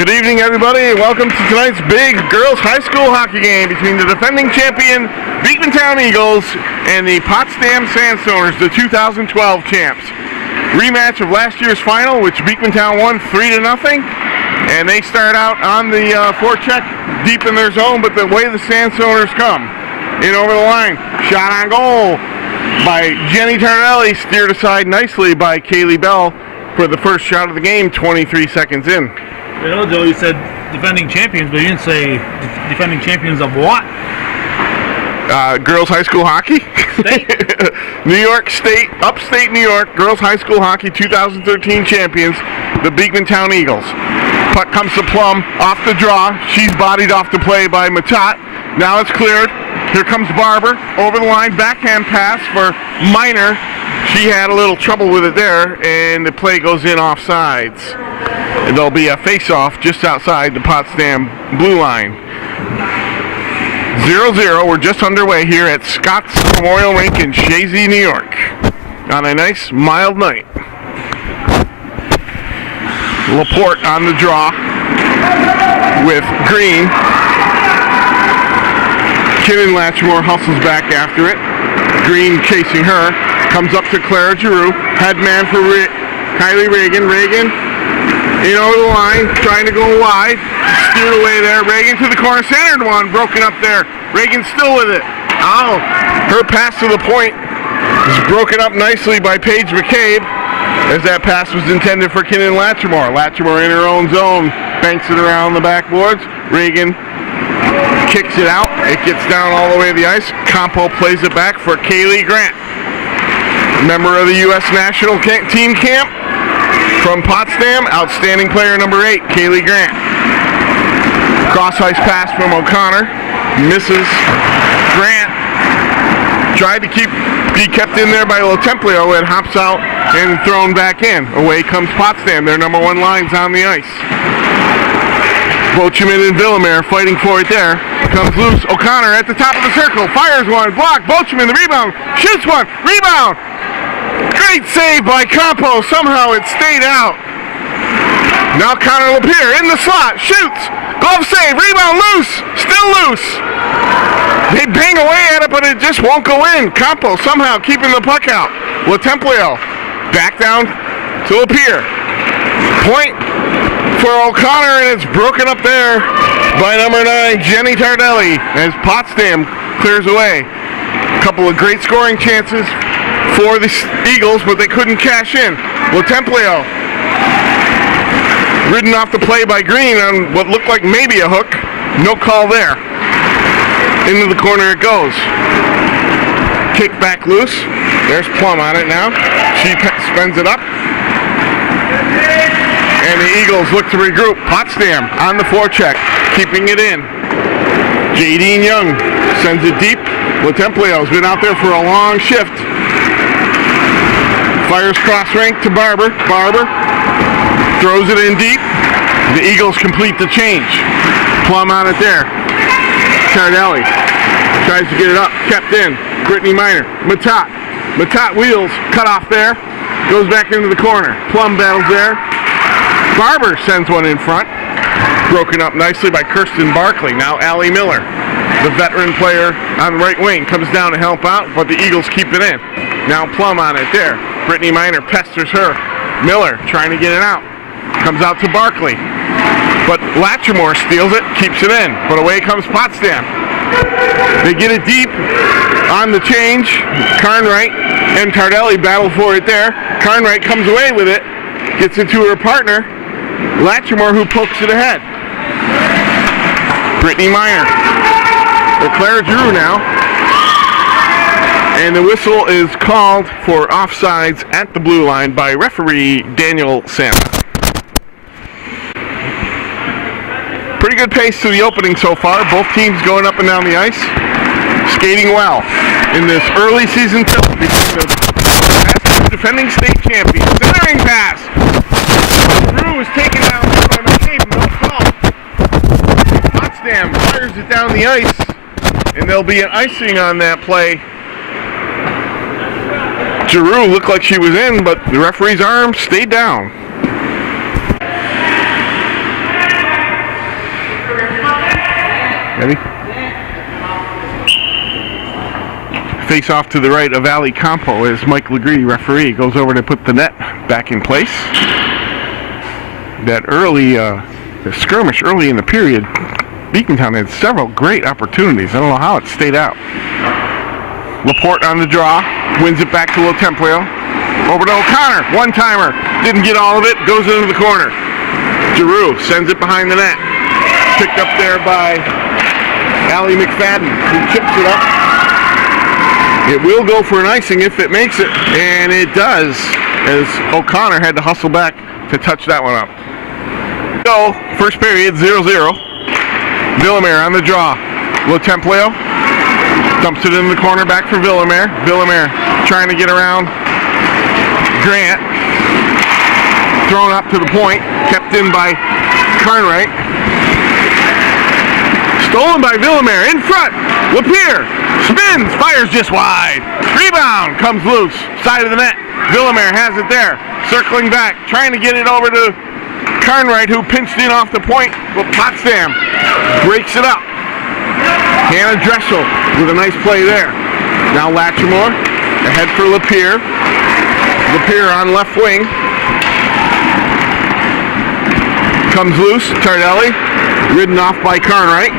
Good evening, everybody, and welcome to tonight's big girls high school hockey game between the defending champion Beekmantown Eagles and the Potsdam Sandstoners, the 2012 champs. Rematch of last year's final, which Beekmantown won 3-0, and they start out on the forecheck deep in their zone, but the way the Sandstoners come in over the line, shot on goal by Jenny Tardelli, steered aside nicely by Kaylee Bell for the first shot of the game, 23 seconds in. You know, Joe, you said defending champions, but you didn't say defending champions of what? Girls high school hockey. State? New York State, upstate New York, girls high school hockey 2013 champions, the Beekmantown Eagles. Puck comes to Plum, off the draw. She's bodied off the play by Matat. Now it's cleared. Here comes Barber, over the line, backhand pass for Minor. She had a little trouble with it there, and the play goes in offsides. And there'll be a face-off just outside the Potsdam blue line. 0-0, we're just underway here at Scott's Memorial Rink in Chazy, New York, on a nice, mild night. Laporte on the draw with Green. Kinnan Latchmore hustles back after it. Green chasing her. Comes up to Clara Giroux. Headman for Kylie Reagan. Reagan in over the line, trying to go wide. Steered away there. Reagan to the corner. Centered one. Broken up there. Reagan still with it. Oh, her pass to the point is broken up nicely by Paige McCabe, as that pass was intended for Kinnan Latchmore. Latchmore in her own zone. Banks it around the backboards. Reagan kicks it out. It gets down all the way to the ice. Campo plays it back for Kaylee Grant, member of the U.S. National Team Camp from Potsdam. Outstanding player number 8, Kaylee Grant. Cross ice pass from O'Connor. Misses. Grant tried to be kept in there by Lotemplio, and hops out and thrown back in. Away comes Potsdam. Their number 1 line's on the ice. Bocheman and Villamere fighting for it there. Comes loose. O'Connor at the top of the circle. Fires one. Block. Bocheman the rebound. Shoots one. Rebound. Great save by Campo. Somehow it stayed out. Now Connor Lapierre in the slot. Shoots. Glove save. Rebound loose. Still loose. They bang away at it, but it just won't go in. Campo somehow keeping the puck out. Lotemplio back down to Lapierre. Point for O'Connor, and it's broken up there by number 9, Jenny Tardelli, as Potsdam clears away. A couple of great scoring chances for the Eagles, but they couldn't cash in. Lotemplio ridden off the play by Green on what looked like maybe a hook. No call there. Into the corner it goes. Kick back loose. There's Plum on it now. She spins it up. And the Eagles look to regroup. Potsdam on the forecheck, keeping it in. Jadine Young sends it deep. Lotemplio's been out there for a long shift. Fires cross rank to Barber. Barber Throws it in deep. The Eagles complete the change. Plum on it there. Tardelli tries to get it up. Kept in. Brittany Miner. Matat. Matat wheels. Cut off there. Goes back into the corner. Plum battles there. Barber sends one in front. Broken up nicely by Kirsten Barkley. Now Allie Miller, the veteran player on the right wing, comes down to help out, but the Eagles keep it in. Now Plum on it there. Brittany Miner pesters her. Miller trying to get it out. Comes out to Barkley. But Latrimore steals it, keeps it in. But away comes Potsdam. They get it deep on the change. Carnwright and Tardelli battle for it there. Carnwright comes away with it. Gets into her partner. Latrimore, who pokes it ahead. Brittany Miner. Or Claire Drew now. And the whistle is called for offsides at the blue line by referee Daniel Santa. Pretty good pace to the opening so far. Both teams going up and down the ice. Skating well in this early season tilt between the defending state champions. Centering pass. Drew is taken down by McCabe. No call. Potsdam fires it down the ice. And there'll be an icing on that play. Giroux looked like she was in, but the referee's arm stayed down. Ready? Face off to the right of Ali Campo as Mike Legree, referee, goes over to put the net back in place. That early the skirmish early in the period, Beekmantown had several great opportunities. I don't know how it stayed out. Laporte on the draw, wins it back to Lotemplio. Over to O'Connor, one-timer. Didn't get all of it, goes into the corner. Giroux sends it behind the net. Picked up there by Allie McFadden, who chips it up. It will go for an icing if it makes it, and it does, as O'Connor had to hustle back to touch that one up. So, first period, 0-0. Villamere on the draw. Lotemplio dumps it in the corner back for Villamere. Villamere trying to get around Grant. Thrown up to the point. Kept in by Carnwright. Stolen by Villamere. In front. Lapierre spins. Fires just wide. Rebound. Comes loose. Side of the net. Villamere has it there. Circling back. Trying to get it over to Carnwright, who pinched in off the point. But Potsdam breaks it up. Hannah Dressel with a nice play there. Now Latrimore ahead for Lapierre. Lapierre on left wing. Comes loose. Tardelli ridden off by Carnwright.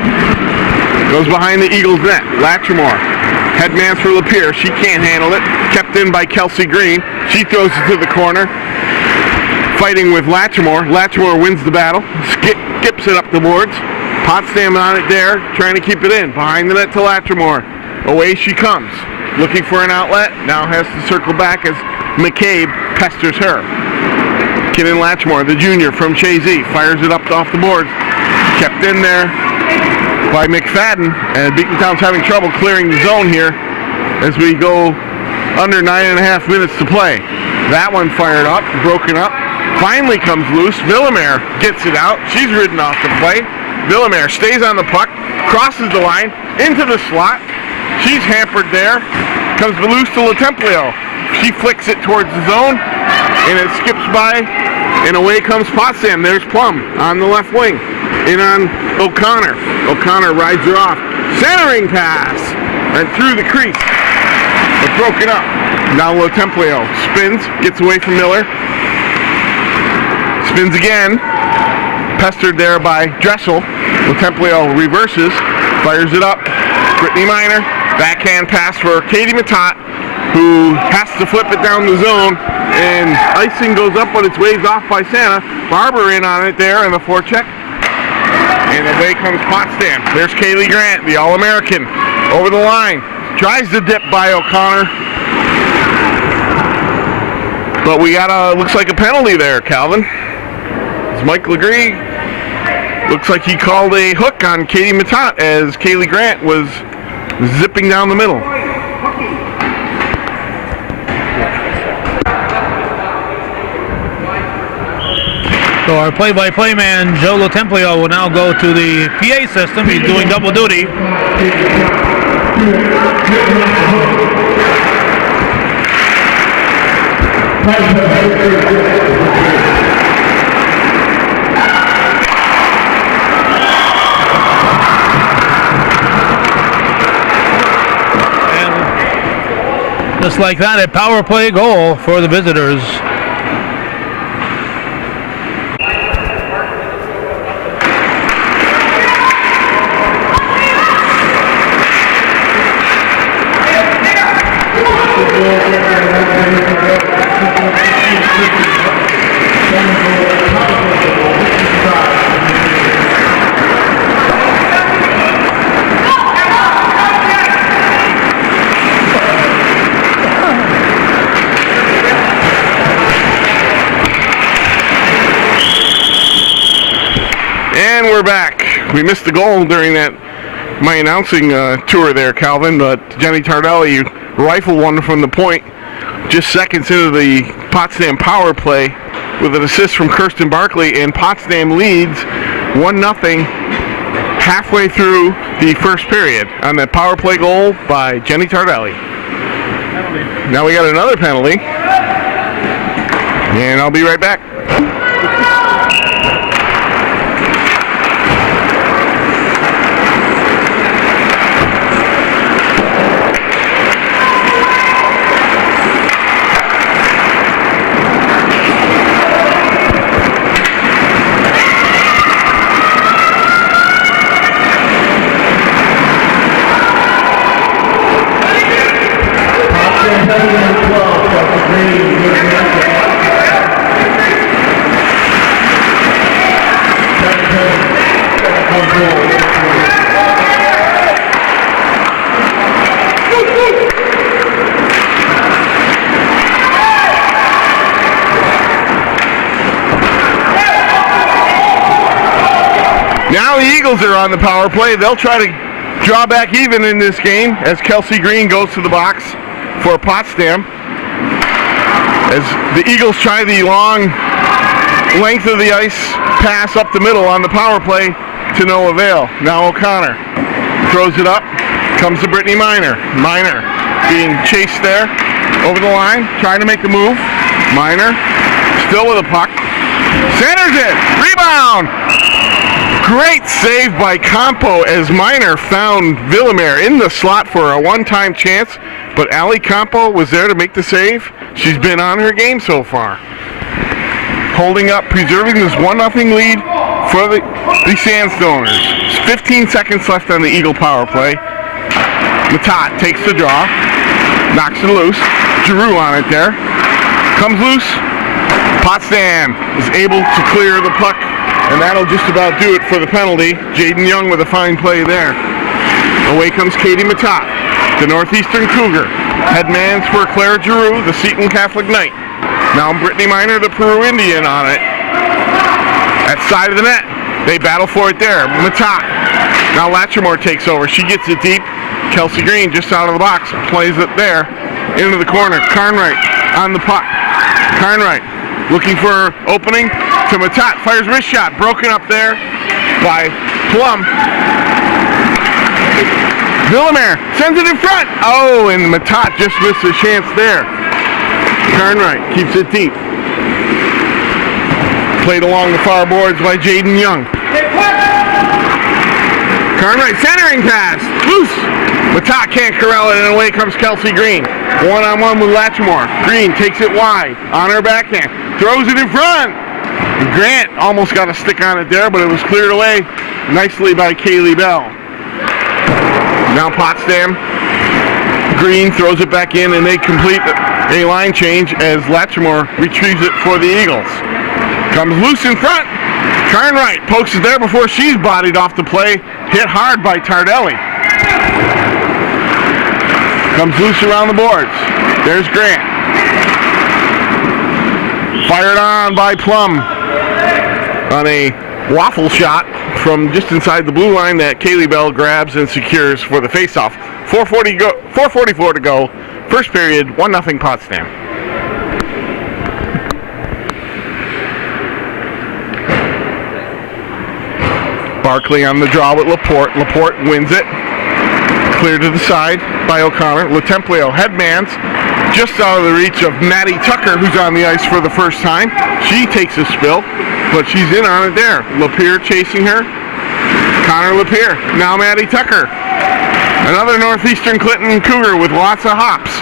Goes behind the Eagles net. Latrimore. Headman for Lapierre. She can't handle it. Kept in by Kelsey Green. She throws it to the corner. Fighting with Latrimore. Latrimore wins the battle. Skips it up the boards. Potsdam on it there, trying to keep it in. Behind the net to Latrimore. Away she comes. Looking for an outlet. Now has to circle back as McCabe pesters her. Kenan Latrimore, the junior from Chazy, fires it up off the boards. Kept in there by McFadden. And Beekmantown's having trouble clearing the zone here as we go under 9.5 minutes to play. That one fired up, broken up. Finally comes loose. Villamere gets it out. She's ridden off the play. Villamere stays on the puck, crosses the line, into the slot. She's hampered there. Comes loose to Lotemplio. She flicks it towards the zone, and it skips by, and away comes Potsdam. There's Plum on the left wing. In on O'Connor. O'Connor rides her off. Centering pass. And through the crease. But broken up. Now Lotemplio spins, gets away from Miller. Spins again. Pestered there by Dressel. Lotemplio reverses, fires it up. Brittany Miner, backhand pass for Katie Matat, who has to flip it down the zone, and icing goes up, but it's waved off by Santa. Barber in on it there in the forecheck. And away comes Potsdam. There's Kaylee Grant, the All-American, over the line. Tries to dip by O'Connor. But we got looks like a penalty there, Calvin. It's Mike Legree. Looks like he called a hook on Katie Matat as Kaylee Grant was zipping down the middle. So our play-by-play man, Joe Lotemplio, will now go to the PA system. He's doing double duty. And just like that, a power play goal for the visitors. And we're back. We missed the goal during my announcing tour there, Calvin, but Jenny Tardelli rifled one from the point just seconds into the Potsdam power play with an assist from Kirsten Barkley, and Potsdam leads 1-0 halfway through the first period on that power play goal by Jenny Tardelli. Now we got another penalty, and I'll be right back. Now the Eagles are on the power play. They'll try to draw back even in this game as Kelsey Green goes to the box for Potsdam. As the Eagles try the long length of the ice pass up the middle on the power play to no avail. Now O'Connor throws it up. Comes to Brittany Miner. Miner being chased there over the line, trying to make the move. Miner still with a puck. Centers it. Rebound. Great save by Campo as Miner found Villamere in the slot for a one-time chance, but Ali Campo was there to make the save. She's been on her game so far. Holding up, preserving this 1-0 lead for the Sandstoners. 15 seconds left on the Eagle power play. Matat takes the draw, knocks it loose. Giroux on it there. Comes loose. Potsdam is able to clear the puck, and that'll just about do it for the penalty. Jaden Young with a fine play there. Away comes Katie Matat, the Northeastern Cougar. Head man for Claire Giroux, the Seton Catholic Knight. Now Brittany Miner, the Peru Indian, on it. At side of the net. They battle for it there. Matat. Now Latrimore takes over. She gets it deep. Kelsey Green just out of the box. Plays it there. Into the corner. Carnwright on the puck. Carnwright looking for opening to Matat. Fires wrist shot. Broken up there by Plum. Villamere sends it in front. Oh, and Matat just missed a chance there. Carnwright keeps it deep. Played along the far boards by Jaden Young. Carnwright centering pass. Loose. Matat can't corral it, and away comes Kelsey Green. One-on-one with Latrimore. Green takes it wide on her backhand. Throws it in front. Grant almost got a stick on it there, but it was cleared away nicely by Kaylee Bell. Now Potsdam. Green throws it back in, and they complete a line change as Latrimore retrieves it for the Eagles. Comes loose in front. Carnwright pokes it there before she's bodied off the play. Hit hard by Tardelli. Comes loose around the boards. There's Grant. Fired on by Plum on a waffle shot from just inside the blue line that Kaylee Bell grabs and secures for the faceoff. 4:44 to go. First period, 1-0 Potsdam. Barkley on the draw with Laporte. Laporte wins it. Clear to the side by O'Connor. LaTemplio headmans just out of the reach of Maddie Tucker, who's on the ice for the first time. She takes a spill, but she's in on it there. Lapierre chasing her. Connor Lapierre. Now Maddie Tucker. Another Northeastern Clinton Cougar with lots of hops.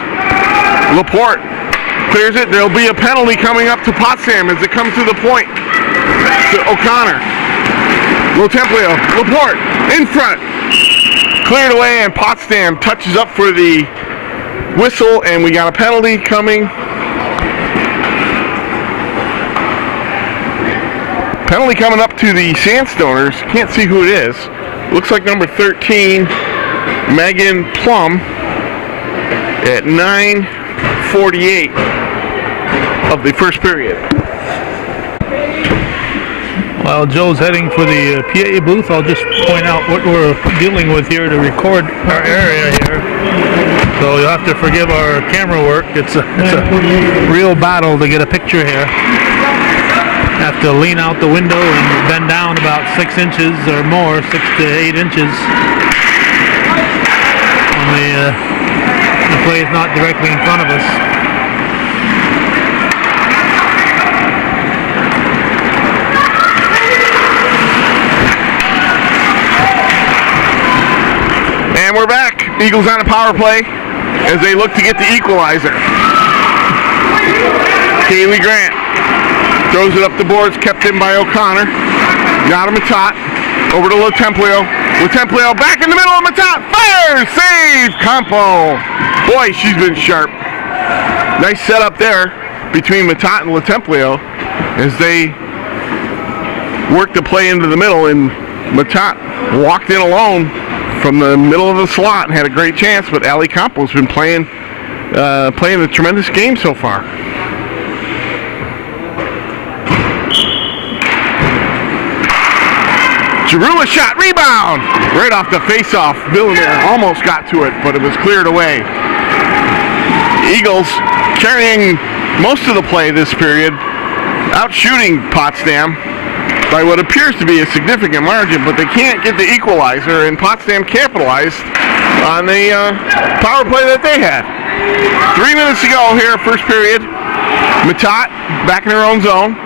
Laporte clears it. There'll be a penalty coming up to Potsdam as it comes to the point. To O'Connor. LaTemplio. Laporte in front. Cleared away, and Potsdam touches up for the whistle, and we got a penalty coming. Penalty coming up to the Sandstoners. Can't see who it is. Looks like number 13, Megan Plum, at 9:48 of the first period. While Joe's heading for the PA booth, I'll just point out what we're dealing with here to record our area here. So you'll have to forgive our camera work. It's a real battle to get a picture here. Have to lean out the window and bend down about 6 inches or more, 6 to 8 inches. The play is not directly in front of us. And we're back. Eagles on a power play as they look to get the equalizer. Kaylee Grant throws it up the boards, kept in by O'Connor. Got him a tot. Over to LaTemplio. LaTemplio back in the middle of Matat. Fire! Save! Campo. Boy, she's been sharp. Nice setup there between Matat and LaTemplio as they worked the play into the middle, and Matat walked in alone from the middle of the slot and had a great chance, but Ali Campo's been playing a tremendous game so far. Giroux a shot, rebound! Right off the face-off. Villamere almost got to it, but it was cleared away. Eagles carrying most of the play this period, out-shooting Potsdam by what appears to be a significant margin, but they can't get the equalizer, and Potsdam capitalized on the power play that they had. 3 minutes to go here, first period. Matat back in her own zone.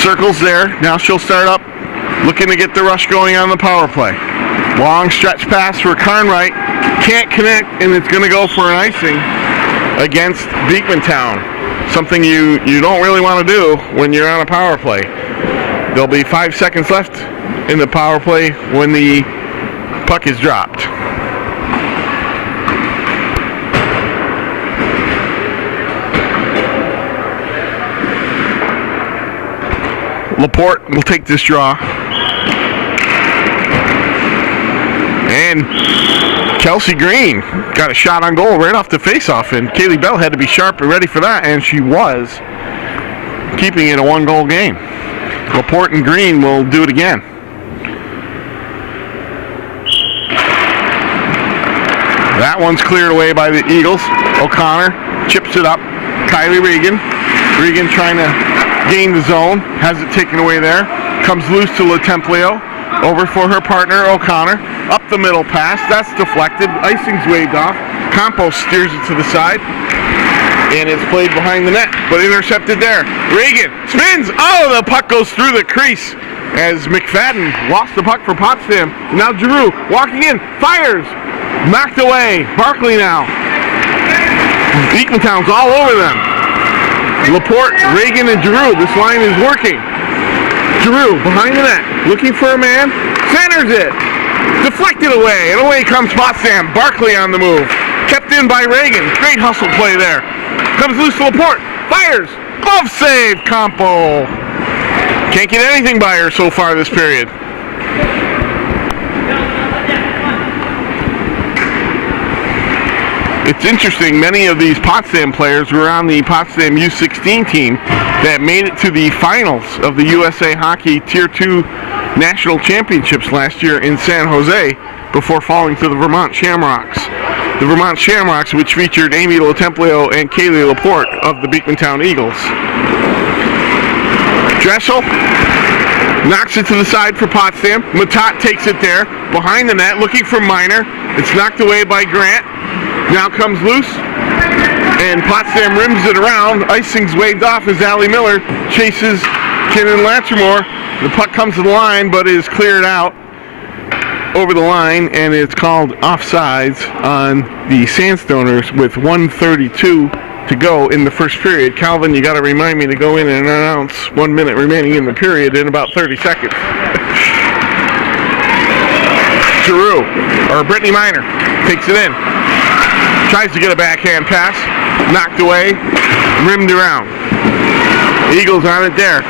Circles there. Now she'll start up, looking to get the rush going on the power play. Long stretch pass for Carnwright. Can't connect, and it's going to go for an icing against Beekmantown. Something you don't really want to do when you're on a power play. There'll be 5 seconds left in the power play when the puck is dropped. Laporte will take this draw. And Kelsey Green got a shot on goal right off the faceoff, and Kaylee Bell had to be sharp and ready for that, and she was, keeping it a 1-goal game. Laporte and Green will do it again. That one's cleared away by the Eagles. O'Connor chips it up. Kylie Regan. Regan trying to gain the zone. Has it taken away there. Comes loose to LaTemplio. Over for her partner, O'Connor. Up the middle pass. That's deflected. Icing's waved off. Campos steers it to the side. And it's played behind the net, but intercepted there. Reagan spins. Oh, the puck goes through the crease as McFadden lost the puck for Potsdam. Now Giroux walking in, fires. Knocked away. Barkley now. Beekmantown's all over them. Laporte, Reagan, and Giroux. This line is working. Giroux behind the net, looking for a man. Centers it. Deflected away, and away comes Potsdam. Barkley on the move. Kept in by Reagan. Great hustle play there. Comes loose to Laporte. Fires. Glove save. Campo. Can't get anything by her so far this period. It's interesting, many of these Potsdam players were on the Potsdam U16 team that made it to the finals of the USA Hockey Tier 2 National Championships last year in San Jose before falling to the Vermont Shamrocks. The Vermont Shamrocks, which featured Amy LaTemplio and Kaylee Laporte of the Beekmantown Eagles. Dressel Knocks it to the side for Potsdam. Matat takes it there. Behind the net, looking for Minor. It's knocked away by Grant. Now comes loose. And Potsdam rims it around. Icing's waved off as Allie Miller chases Kenan Latrimore. The puck comes to the line, but is cleared out over the line, and it's called offsides on the Sandstoners with 1:32 to go in the first period. Calvin, you got to remind me to go in and announce 1 minute remaining in the period in about 30 seconds. Giroux, or Brittany Minor, takes it in. Tries to get a backhand pass. Knocked away. Rimmed around. Eagles on it there.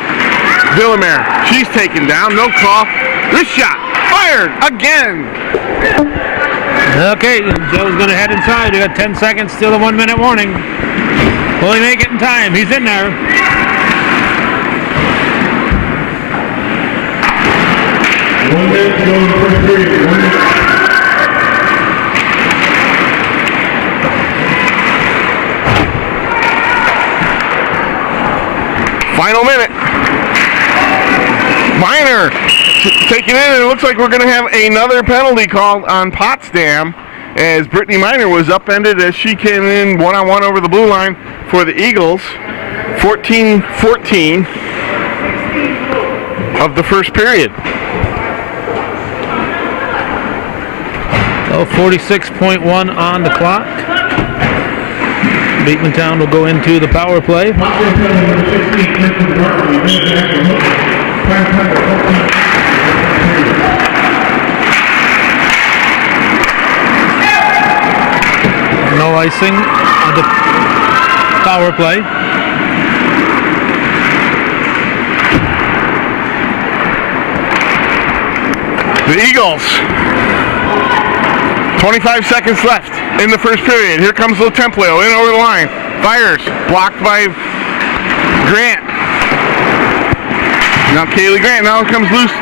Villamere, she's taken down. No call. This shot. Fired again. Okay, Joe's going to head inside. We got 10 seconds, still a 1 minute warning. Will he make it in time? He's in there. Final minute. Minor taking it in, and it looks like we're going to have another penalty called on Potsdam as Brittany Minor was upended as she came in one-on-one over the blue line for the Eagles. 14-14 of the first period. Oh, 46.1 on the clock. Beekmantown will go into the power play. No icing on the power play. The Eagles. 25 seconds left in the first period. Here comes Templio in over the line. Fires. Blocked by Grant. Now Kaylee Grant. Now it comes loose.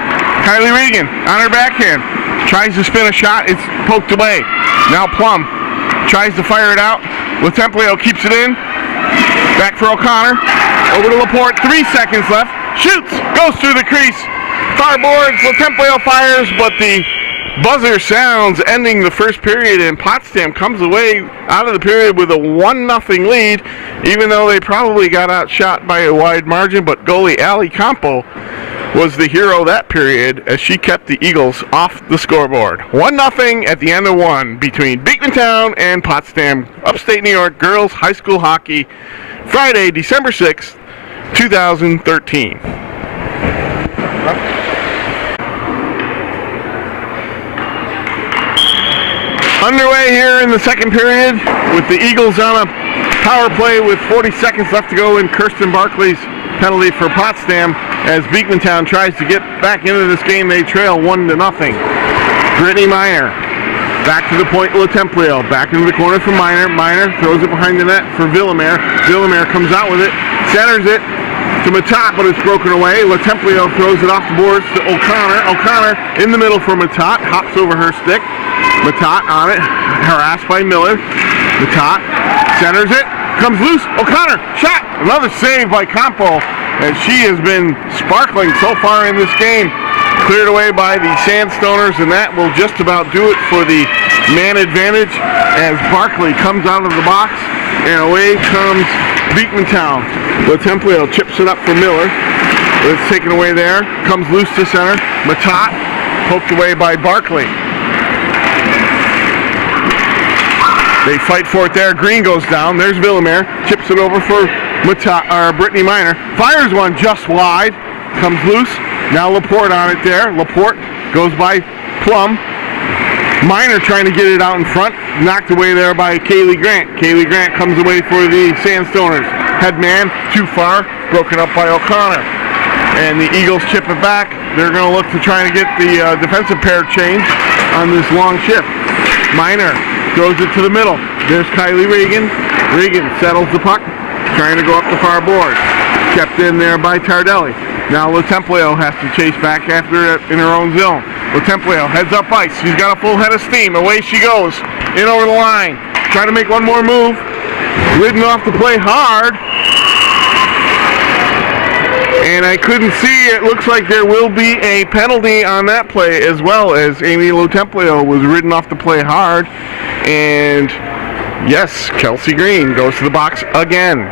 Kylie Regan on her backhand. Tries to spin a shot. It's poked away. Now Plum tries to fire it out. Templio keeps it in. Back for O'Connor. Over to Laporte. 3 seconds left. Shoots. Goes through the crease. Far boards. Templio fires, but the buzzer sounds, ending the first period, and Potsdam comes away out of the period with a 1-0 lead, even though they probably got outshot by a wide margin. But goalie Allie Campo was the hero that period as she kept the Eagles off the scoreboard. 1-0 at the end of one between Beekmantown and Potsdam. Upstate New York girls high school hockey, Friday, December 6th, 2013. Underway here in the second period with the Eagles on a power play with 40 seconds left to go in Kirsten Barkley's penalty for Potsdam as Beekmantown tries to get back into this game. They trail 1-0. Brittany Minor back to the point. Templio back into the corner for Minor. Minor throws it behind the net for Villamere. Villamere comes out with it, centers it to Matat, but it's broken away. Templio throws it off the boards to O'Connor. O'Connor in the middle for Matat, hops over her stick. Matat on it, harassed by Miller. Matat centers it, comes loose. O'Connor, shot! Another save by Campo, as she has been sparkling so far in this game. Cleared away by the Sandstoners, and that will just about do it for the man advantage as Barkley comes out of the box, and away comes Beekmantown. Templio chips it up for Miller. It's taken away there. Comes loose to center. Matat poked away by Barkley. They fight for it there. Green goes down. There's Villamere. Chips it over for Brittany Minor. Fires one just wide. Comes loose. Now Laporte on it there. Laporte goes by Plum. Minor trying to get it out in front. Knocked away there by Kaylee Grant. Kaylee Grant comes away for the Sandstoners. Headman too far. Broken up by O'Connor. And the Eagles chip it back. They're going to look to try to get the defensive pair changed on this long shift. Minor throws it to the middle. There's Kylie Regan. Regan settles the puck, trying to go up the far board. Kept in there by Tardelli. Now Templio has to chase back after it in her own zone. Templio heads up ice. She's got a full head of steam. Away she goes. In over the line. Trying to make one more move. Ridden off the play hard. And I couldn't see, it looks like there will be a penalty on that play as well, as Amy Lotemplio was ridden off the play hard. And yes, Kelsey Green goes to the box again.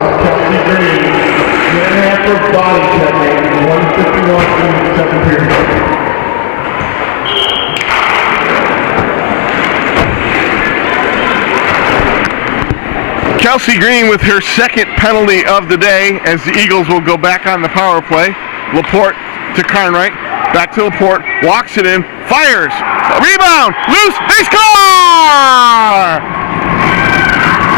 Kelsey Green, for body checking, 151 in the second period. Kelsey Green with her second penalty of the day, as the Eagles will go back on the power play. Laporte to Carnwright, back to Laporte, walks it in, fires, rebound, loose, they score!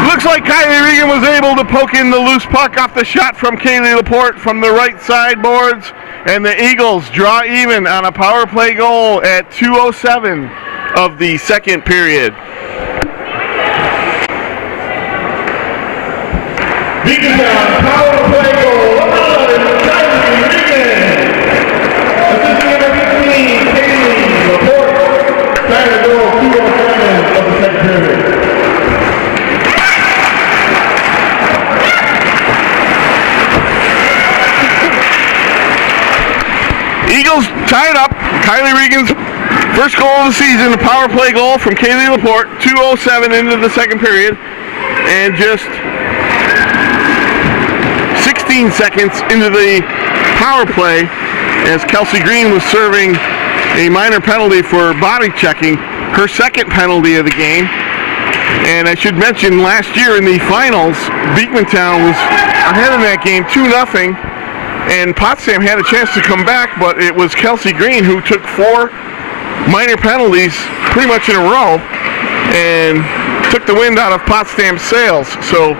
Looks like Kylie Regan was able to poke in the loose puck off the shot from Kaylee Laporte from the right side boards, and the Eagles draw even on a power play goal at 2:07 of the second period. Beekmantown power play goal, Kylie Regan. Assistant number 15, Kaylee Laporte. Time to go 2:07 of the second period. Eagles tied up. Kylie Regan's first goal of the season, a power play goal from Kaylee Laporte, 2:07 into the second period, and just 16 seconds into the power play, as Kelsey Green was serving a minor penalty for body checking, her second penalty of the game. And I should mention, last year in the finals, Beekmantown was ahead in that game 2-0, and Potsdam had a chance to come back, but it was Kelsey Green who took 4 minor penalties pretty much in a row and took the wind out of Potsdam's sails. So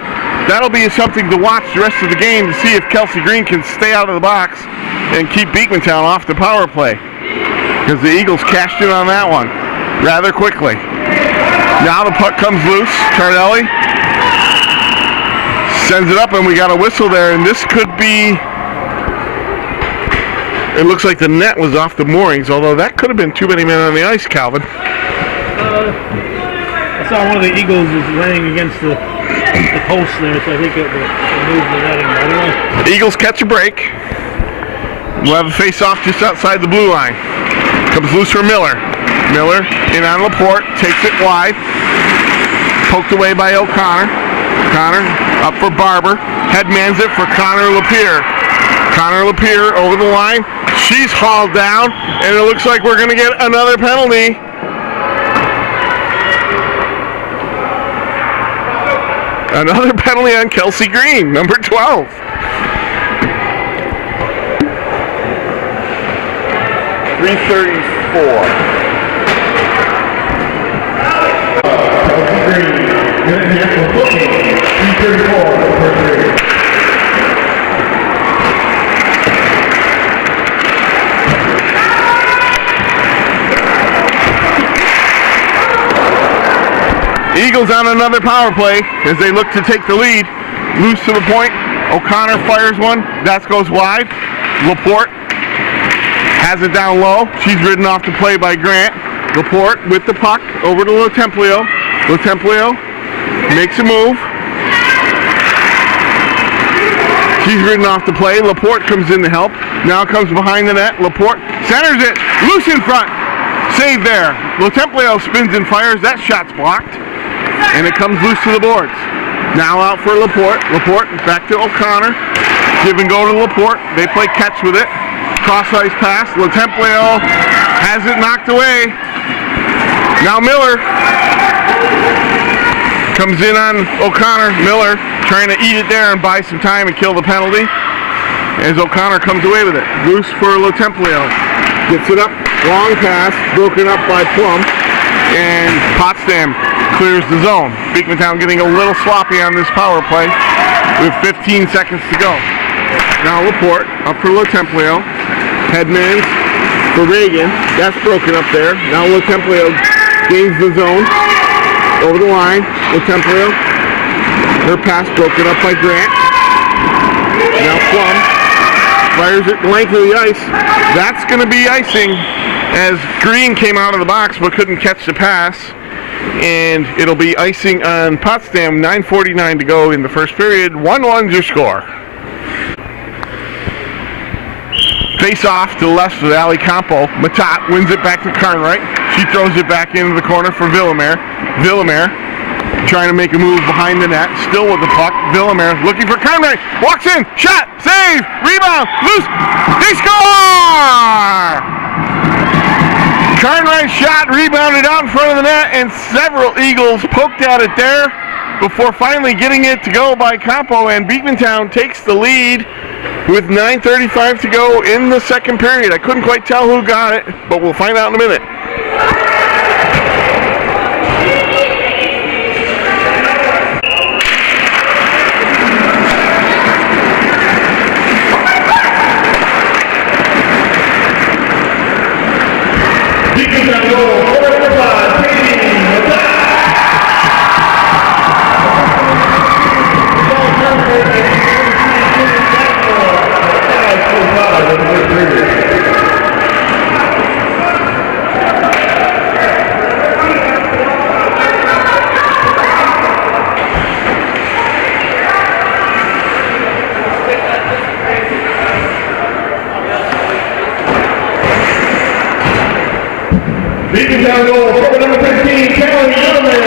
that'll be something to watch the rest of the game to see if Kelsey Green can stay out of the box and keep Beekmantown off the power play, because the Eagles cashed in on that one rather quickly. Now the puck comes loose. Tardelli sends it up, and we got a whistle there, and this could be, it looks like the net was off the moorings, although that could have been too many men on the ice, Calvin. I saw one of the Eagles was laying against the post there, so I think it moved the netting. I don't know. The Eagles catch a break. We'll have a face-off just outside the blue line. Comes loose for Miller. Miller in on Laporte, takes it wide. Poked away by O'Connor. Connor up for Barber. Headmans it for Connor Lapierre. Connor Lapierre over the line. She's hauled down, and it looks like we're going to get another penalty. Another penalty on Kelsey Green, number 12. .334. Kelsey Green, good hand for booking, 334 per period. Eagles on another power play as they look to take the lead. Loose to the point. O'Connor fires one. That goes wide. Laporte has it down low. She's ridden off the play by Grant. Laporte with the puck over to Lotemplio. Lotemplio makes a move. She's ridden off the play. Laporte comes in to help. Now comes behind the net. Laporte centers it. Loose in front. Save there. Lotemplio spins and fires. That shot's blocked. And it comes loose to the boards. Now out for Laporte. Laporte back to O'Connor. Give and go to Laporte. They play catch with it. Cross ice pass. Lotemplio has it knocked away. Now Miller comes in on O'Connor. Miller trying to eat it there and buy some time and kill the penalty, as O'Connor comes away with it. Loose for Lotemplio. Gets it up. Long pass. Broken up by Plum. And Potsdam clears the zone. Beekmantown getting a little sloppy on this power play with 15 seconds to go. Now Laporte up for Lotemplio. Headmans for Reagan. That's broken up there. Now Lotemplio gains the zone. Over the line. Lotemplio. Her pass broken up by Grant. Now Plum fires it length of the ice. That's going to be icing, as Green came out of the box but couldn't catch the pass. and it'll be icing on Potsdam. 9:49 to go in the first period. 1-1 your score. Face off to the left with Ali Campo. Matat wins it back to Carnwright. She throws it back into the corner for Villamere. Villamere trying to make a move behind the net. Still with the puck. Villamere looking for Carnwright. Walks in. Shot. Save. Rebound. Loose. They score! Carnwright shot. Rebounded out in front of the net. And several Eagles poked at it there before finally getting it to go by Campo. And Beekmantown takes the lead with 9:35 to go in the second period. I couldn't quite tell who got it, but we'll find out in a minute. Beekmantown goal, number 5, Chazy. Beekmantown goal, number 15, Kelly Yellowman.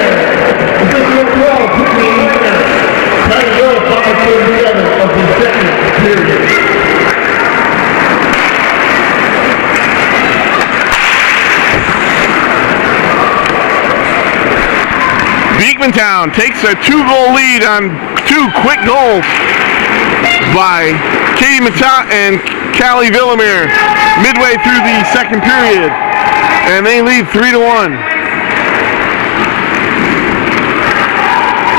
Assistant number 12, Whitney Wagner. Time to go, 5:37 of the second period. Beekmantown takes a 2-goal lead on 2 quick goals by Katie Matat and Callie Villamere midway through the second period. And they lead 3-1.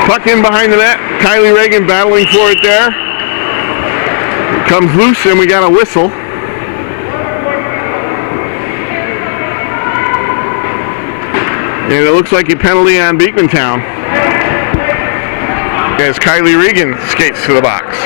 Puck in behind the net. Kylie Reagan battling for it there. Comes loose and we got a whistle. And it looks like a penalty on Beekmantown as Kylie Reagan skates to the box.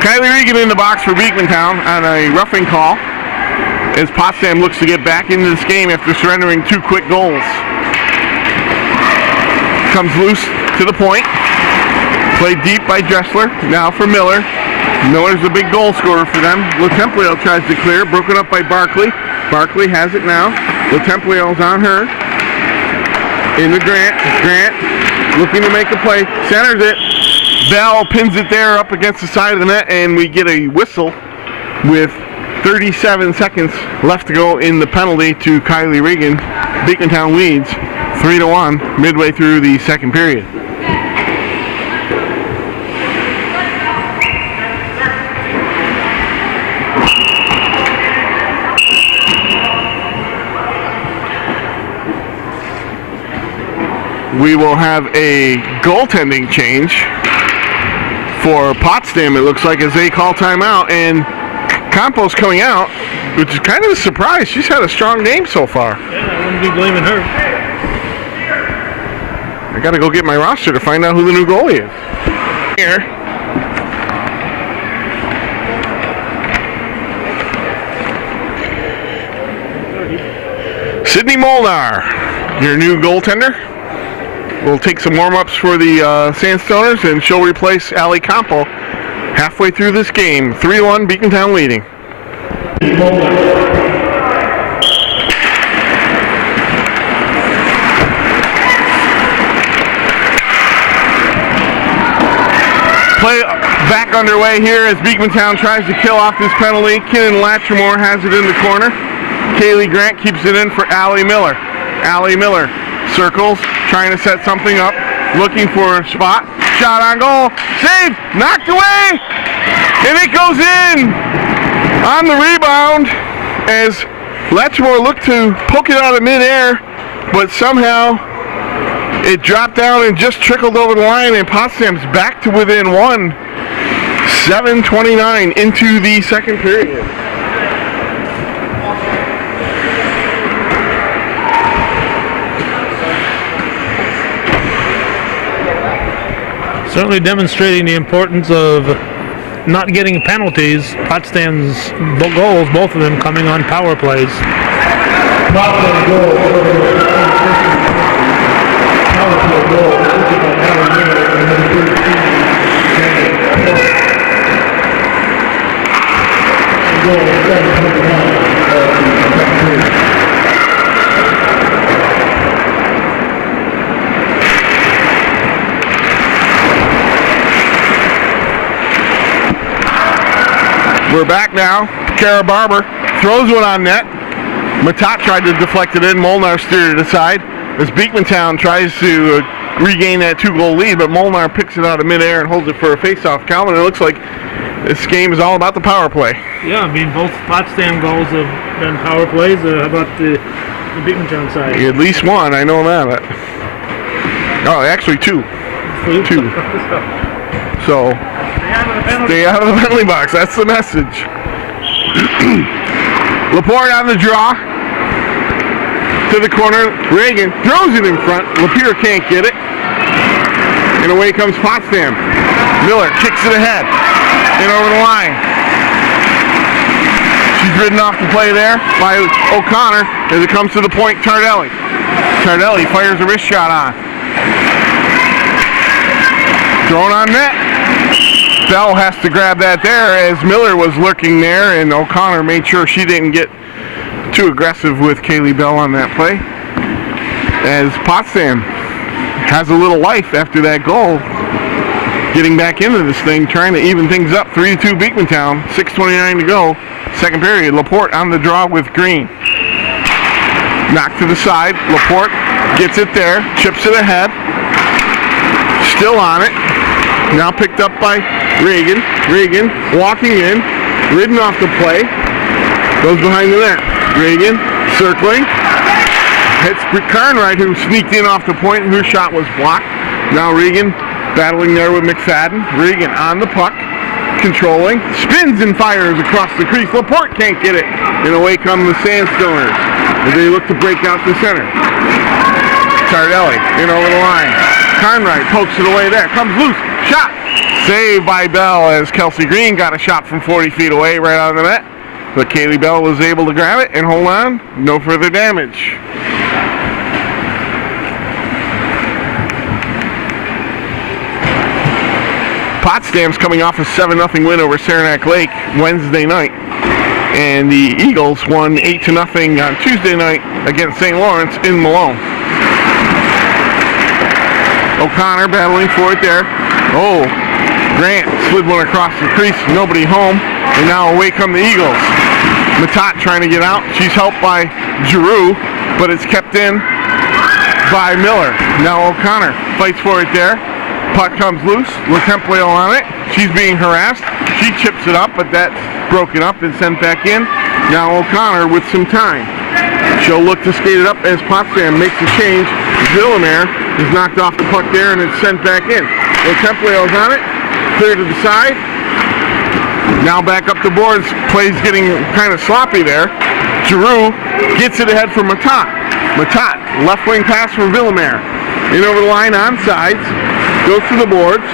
Kylie Regan in the box for Beekmantown on a roughing call as Potsdam looks to get back into this game after surrendering 2 quick goals. Comes loose to the point. Played deep by Dressler. Now for Miller. Miller's a big goal scorer for them. LaTemplio tries to clear. Broken up by Barkley. Barkley has it now. LaTemplio's on her. Into Grant. Grant looking to make a play. Centers it. Bell pins it there up against the side of the net, and we get a whistle with 37 seconds left to go in the penalty to Kylie Regan. Beekmantown leads 3-1 midway through the second period. We will have a goaltending change for Potsdam, it looks like, as they call timeout, and Campos coming out, which is kind of a surprise. She's had a strong game so far. Yeah, I wouldn't be blaming her. I got to go get my roster to find out who the new goalie is. Here. Sydney Molnar, your new goaltender. We'll take some warm-ups for the Sandstoners, and she'll replace Ali Campo halfway through this game. 3-1, Beekmantown leading. Play back underway here as Beekmantown tries to kill off this penalty. Kinnan Latrimore has it in the corner. Kaylee Grant keeps it in for Allie Miller. Allie Miller circles, trying to set something up, looking for a spot. Shot on goal, saved, knocked away, and it goes in on the rebound as Latchmore looked to poke it out of midair, but somehow it dropped down and just trickled over the line, and Potsdam's back to within one. 7:29 into the second period. Certainly demonstrating the importance of not getting penalties. Potsdam's goals, both of them coming on power plays. Potsdam goal. Power play goal. We're back now. Kara Barber throws one on net. Matat tried to deflect it in. Molnar steered it aside as Beekmantown tries to regain that 2-goal lead, but Molnar picks it out of midair and holds it for a face-off. Calvin, it looks like this game is all about the power play. Yeah, I mean, both Potsdam goals have been power plays. How about the Beekmantown side? At least one, I know that. Oh, actually two. Two. So, stay out of the penalty box. That's the message. Laporte on the draw. To the corner. Reagan throws it in front. Lapeer can't get it. And away comes Potsdam. Miller kicks it ahead. And over the line. She's ridden off the play there by O'Connor as it comes to the point. Tardelli. Tardelli fires a wrist shot on. Thrown on net. Bell has to grab that there as Miller was lurking there, and O'Connor made sure she didn't get too aggressive with Kaylee Bell on that play. As Potsdam has a little life after that goal, getting back into this thing, trying to even things up. 3-2 Beekmantown, 6:29 to go, second period. Laporte on the draw with Green. Knocked to the side. Laporte gets it there, chips it ahead. Still on it. Now picked up by Reagan. Reagan walking in, ridden off the play. Goes behind the net. Reagan circling. Hits Carnwright, who sneaked in off the point. Her shot was blocked. Now Reagan battling there with McFadden. Reagan on the puck. Controlling. Spins and fires across the crease. Laporte can't get it. And away come the Sandstoners as they look to break out the center. Tardelli in over the line. Carnwright pokes it away there. Comes loose. Shot. Saved by Bell as Kelsey Green got a shot from 40 feet away right out of the net. But Kaylee Bell was able to grab it and hold on. No further damage. Potsdam's coming off a 7-0 win over Saranac Lake Wednesday night. And the Eagles won 8-0 on Tuesday night against St. Lawrence in Malone. O'Connor battling for it there. Oh, Grant slid one across the crease, nobody home, and now away come the Eagles. Matat trying to get out. She's helped by Giroux, but it's kept in by Miller. Now O'Connor fights for it there. Puck comes loose. LaTemplio on it. She's being harassed. She chips it up, but that's broken up and sent back in. Now O'Connor with some time. She'll look to skate it up as Potsdam makes a change. Villamere is knocked off the puck there and it's sent back in. LaTemplio's on it. Clear to the side. Now back up the boards. Play's getting kind of sloppy there. Giroux gets it ahead for Matat. Matat, left wing pass from Villamere. In over the line on sides. Goes to the boards.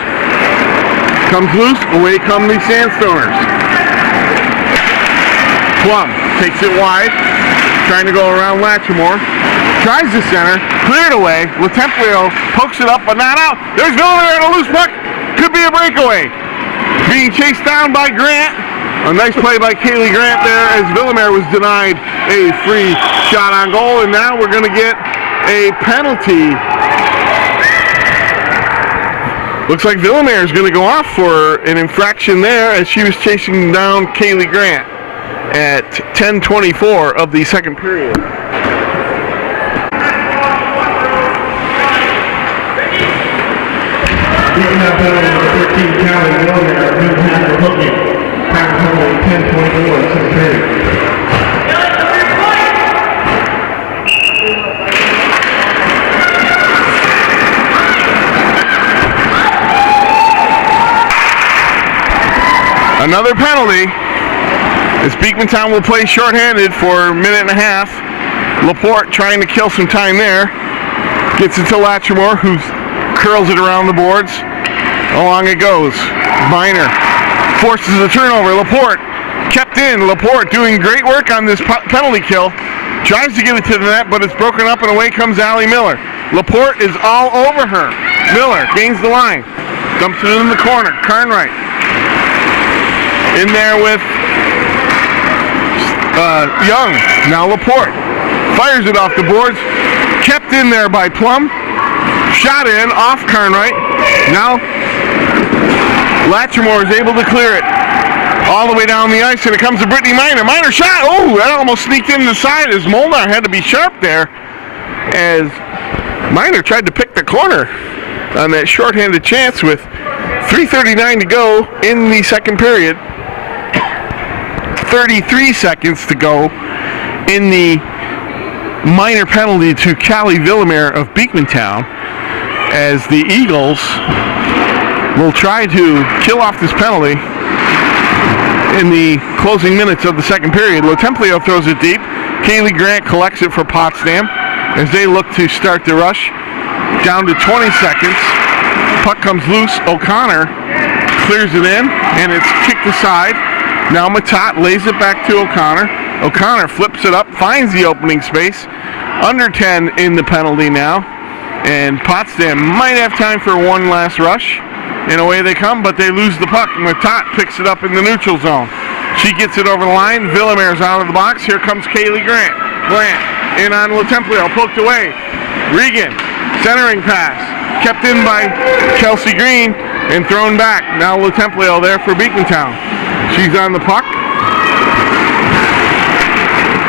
Comes loose. Away come the Sandstoners. Plum takes it wide. Trying to go around Latchmore. Tries the center. Cleared away. LaTemplio pokes it up but not out. There's Villamere on a loose puck. Could be a breakaway. Being chased down by Grant. A nice play by Kaylee Grant there as Villamere was denied a free shot on goal. And now we're going to get a penalty. Looks like Villamere is going to go off for an infraction there as she was chasing down Kaylee Grant at 10:24 of the second period. Now penalty number 13, Callie Villamere, new pass for hooking. Pass penalty 10-24, second period. Another penalty. As Beekmantown will play shorthanded for a minute and a half. Laporte trying to kill some time there. Gets it to Latrimore, who curls it around the boards. Along it goes. Minor forces the turnover. Laporte kept in. Laporte doing great work on this penalty kill. Tries to get it to the net, but it's broken up, and away comes Allie Miller. Laporte is all over her. Miller gains the line. Dumps it in the corner. Carnwright in there with Young. Now Laporte fires it off the boards. Kept in there by Plum. Shot in off Carnwright. Now Latrimore is able to clear it all the way down the ice, and it comes to Brittany Minor. Minor shot. Oh, that almost sneaked in the side as Molnar had to be sharp there as Minor tried to pick the corner on that shorthanded chance with 3:39 to go in the second period. 33 seconds to go in the minor penalty to Callie Villemere of Beekmantown, as the Eagles will try to kill off this penalty in the closing minutes of the second period. Lotemplio throws it deep. Kaylee Grant collects it for Potsdam as they look to start the rush. Down to 20 seconds. Puck comes loose. O'Connor clears it in, and it's kicked aside. Now Matat lays it back to O'Connor. O'Connor flips it up, finds the opening space. Under 10 in the penalty now. And Potsdam might have time for one last rush. And away they come, but they lose the puck. Matat picks it up in the neutral zone. She gets it over the line. Villemere's out of the box. Here comes Kaylee Grant. Grant in on Lotemplio, poked away. Regan, centering pass. Kept in by Kelsey Green and thrown back. Now Lotemplio there for Beekmantown. She's on the puck.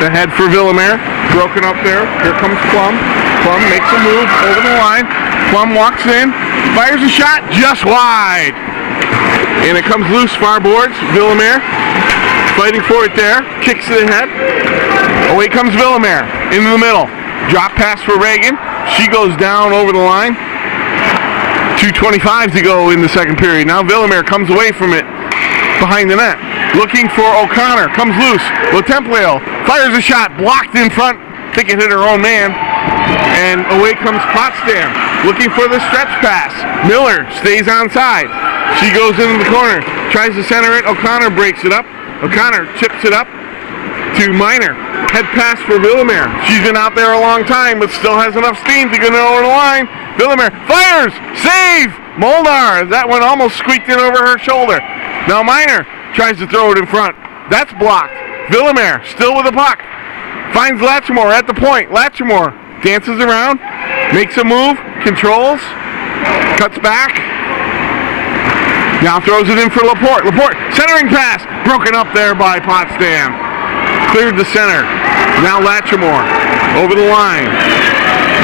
The head for Villemere. Broken up there. Here comes Plum. Plum makes a move over the line. Plum walks in. Fires a shot just wide. And it comes loose far boards. Villemere fighting for it there. Kicks it ahead. Away comes Villemere into the middle. Drop pass for Reagan. She goes down over the line. 2:25 to go in the second period. Now Villemere comes away from it behind the net. Looking for O'Connor. Comes loose. Lotemplio fires a shot. Blocked in front. I think it hit her own man. And away comes Potsdam. Looking for the stretch pass. Miller stays onside. She goes into the corner. Tries to center it. O'Connor breaks it up. O'Connor chips it up to Minor. Head pass for Villemere. She's been out there a long time, but still has enough steam to get over the line. Villemere fires. Save! Molnar. That one almost squeaked in over her shoulder. Now Minor tries to throw it in front. That's blocked. Villemere still with the puck. Finds Latrimore at the point. Latrimore dances around, makes a move, controls, cuts back. Now throws it in for Laporte. Laporte, centering pass, broken up there by Potsdam. Cleared the center. Now Latrimore over the line,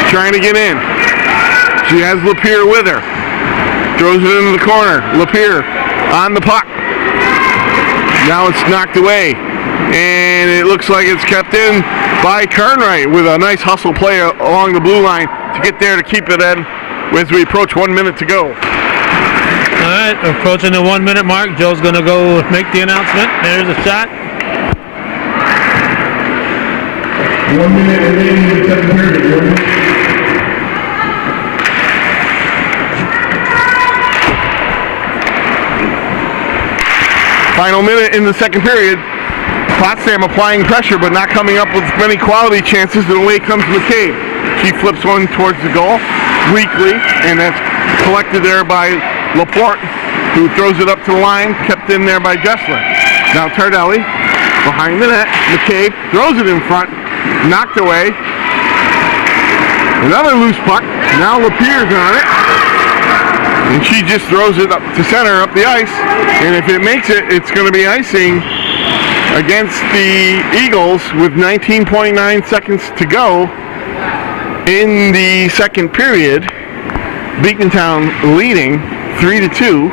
trying to get in. She has Lapierre with her. Throws it into the corner. Lapierre on the puck. Now it's knocked away. And it looks like it's kept in by Carnwright with a nice hustle play along the blue line to get there to keep it in as we approach 1 minute to go. All right, approaching the 1 minute mark. Joe's going to go make the announcement. There's a shot. 1 minute remaining in the second period. Final minute in the second period. Potsdam applying pressure but not coming up with many quality chances, and away comes McCabe. She flips one towards the goal weakly, and that's collected there by Laporte, who throws it up to the line, kept in there by Jessler. Now Tardelli behind the net. McCabe throws it in front, knocked away. Another loose puck. Now Lapierre's on it. And she just throws it up to center up the ice. And if it makes it, it's going to be icing against the Eagles with 19.9 seconds to go in the second period. Beekmantown leading 3-2.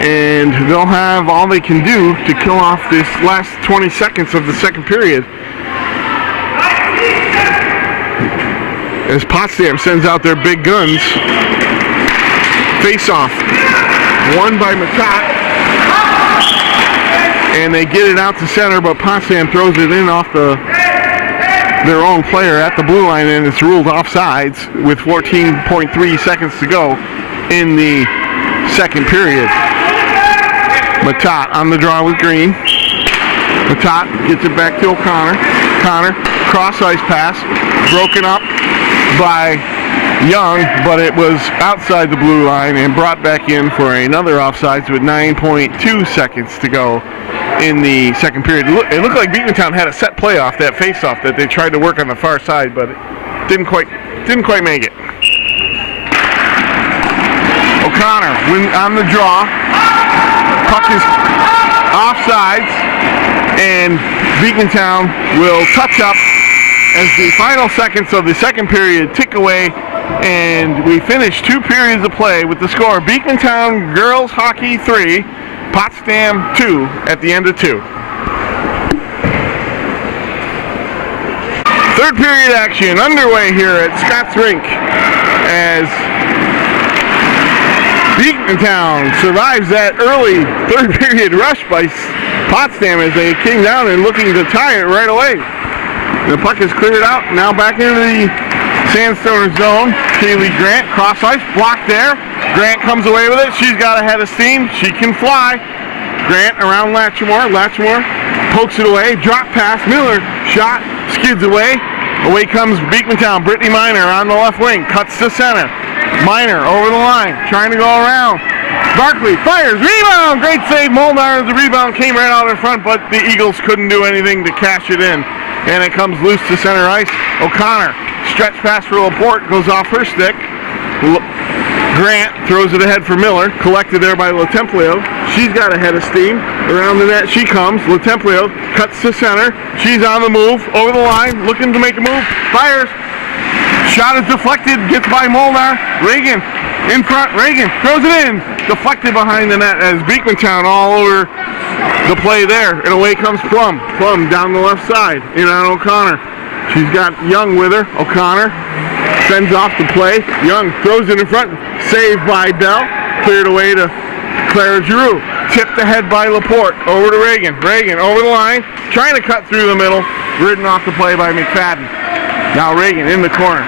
And they'll have all they can do to kill off this last 20 seconds of the second period. As Potsdam sends out their big guns. Face-off. Won by Matat. and they get it out to center, but Potsdam throws it in off their own player at the blue line, and it's ruled offsides with 14.3 seconds to go in the second period. Matat on the draw with Green. Matat gets it back to O'Connor. Connor, cross ice pass, broken up by Young, but it was outside the blue line and brought back in for another offsides with 9.2 seconds to go in the second period. It looked like Beekmantown had a set play off that face-off that they tried to work on the far side, but it didn't quite make it. O'Connor on the draw. Puck is offsides, and Beekmantown will touch up as the final seconds of the second period tick away, and we finish 2 periods of play with the score Beekmantown Girls Hockey 3, Potsdam 2 at the end of 2. Third period action underway here at Scott's Rink as Beekmantown survives that early third period rush by Potsdam as they came down and looking to tie it right away. The puck is cleared out, now back into the Sandstoners zone. Kaylee Grant, cross ice, blocked there. Grant comes away with it. She's got a head of steam. She can fly. Grant around Latchmore. Latchmore pokes it away. Drop pass. Miller shot. Skids away. Away comes Beekmantown. Brittany Miner on the left wing. Cuts to center. Miner over the line. Trying to go around. Barkley fires. Rebound. Great save. Molnar. The rebound came right out in front, but the Eagles couldn't do anything to cash it in. And it comes loose to center ice. O'Connor. Stretch pass for Laporte. Goes off her stick. Grant throws it ahead for Miller. Collected there by LaTemplio. She's got a head of steam. Around the net she comes. LaTemplio cuts to center. She's on the move. Over the line. Looking to make a move. Fires. Shot is deflected. Gets by Molnar. Reagan in front. Reagan throws it in. Deflected behind the net as Beekmantown all over the play there. And away comes Plum. Plum down the left side. In on O'Connor. She's got Young with her. O'Connor sends off the play. Young throws it in front. Saved by Bell. Cleared away to Clara Giroux. Tipped ahead by Laporte. Over to Reagan. Reagan over the line. Trying to cut through the middle. Ridden off the play by McFadden. Now Reagan in the corner.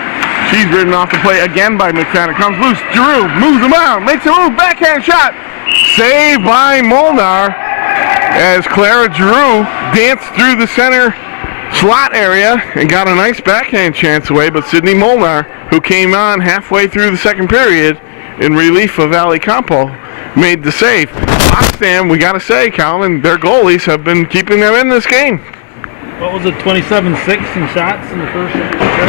She's ridden off the play again by McFadden. Comes loose. Giroux moves him out. Makes a move. Backhand shot. Saved by Molnar as Clara Giroux danced through the center slot area and got a nice backhand chance away, but Sydney Molnar, who came on halfway through the second period in relief of Ali Campo, made the save. Potsdam, we got to say, Calvin, their goalies have been keeping them in this game. What was it, 27-6 in shots in the first?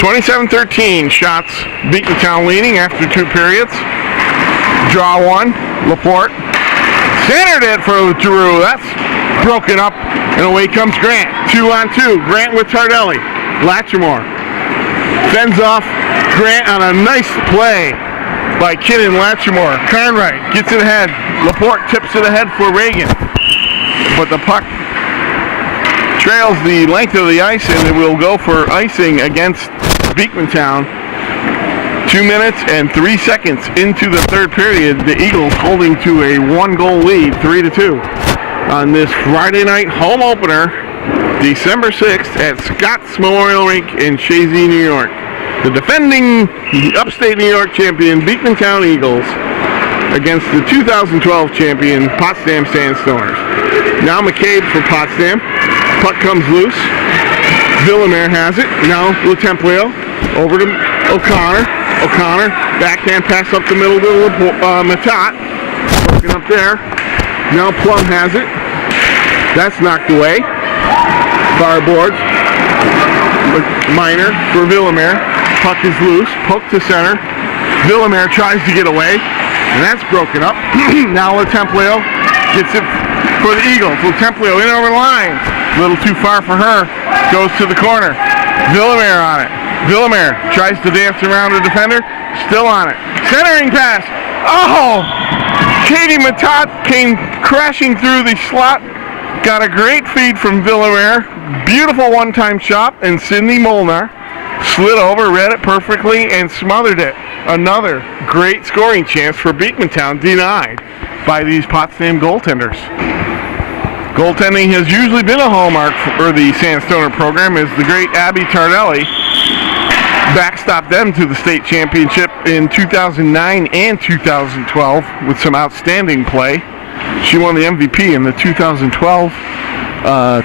27-13 shots. Beekmantown leading after 2 periods. Draw one. Laporte centered it for Giroux. That's broken up, and away comes Grant. 2-on-2. Grant with Tardelli. Latchmore fends off Grant on a nice play by Kinnan. Latchmore. Carnwright gets it ahead. Laporte tips it ahead for Reagan, but the puck trails the length of the ice, and it will go for icing against Beekmantown. 2 minutes and 3 seconds into the third period. The Eagles holding to a 1-goal lead, 3-2. On this Friday night home opener, December 6th at Scott's Memorial Rink in Chazy, New York. The defending upstate New York champion Beekmantown Eagles against the 2012 champion Potsdam Sandstoners. Now McCabe for Potsdam. Puck comes loose. Villamere has it. Now LaTemplio over to O'Connor. O'Connor, backhand pass up the middle to Matat. Broken up there. Now Plum has it. That's knocked away. Fireboards. Miner for Villamere. Puck is loose. Poke to center. Villamere tries to get away, and that's broken up. Now LaTemplio gets it for the Eagles. LaTemplio in over the line. A little too far for her. Goes to the corner. Villamere on it. Villamere tries to dance around the defender. Still on it. Centering pass. Oh! Katie Matat came crashing through the slot. Got a great feed from Villamere. Beautiful one-time shot. And Sydney Molnar slid over, read it perfectly, and smothered it. Another great scoring chance for Beekmantown denied by these Potsdam goaltenders. Goaltending has usually been a hallmark for the Sandstoner program, as the great Abby Tardelli backstopped them to the state championship in 2009 and 2012 with some outstanding play. She won the MVP in the 2012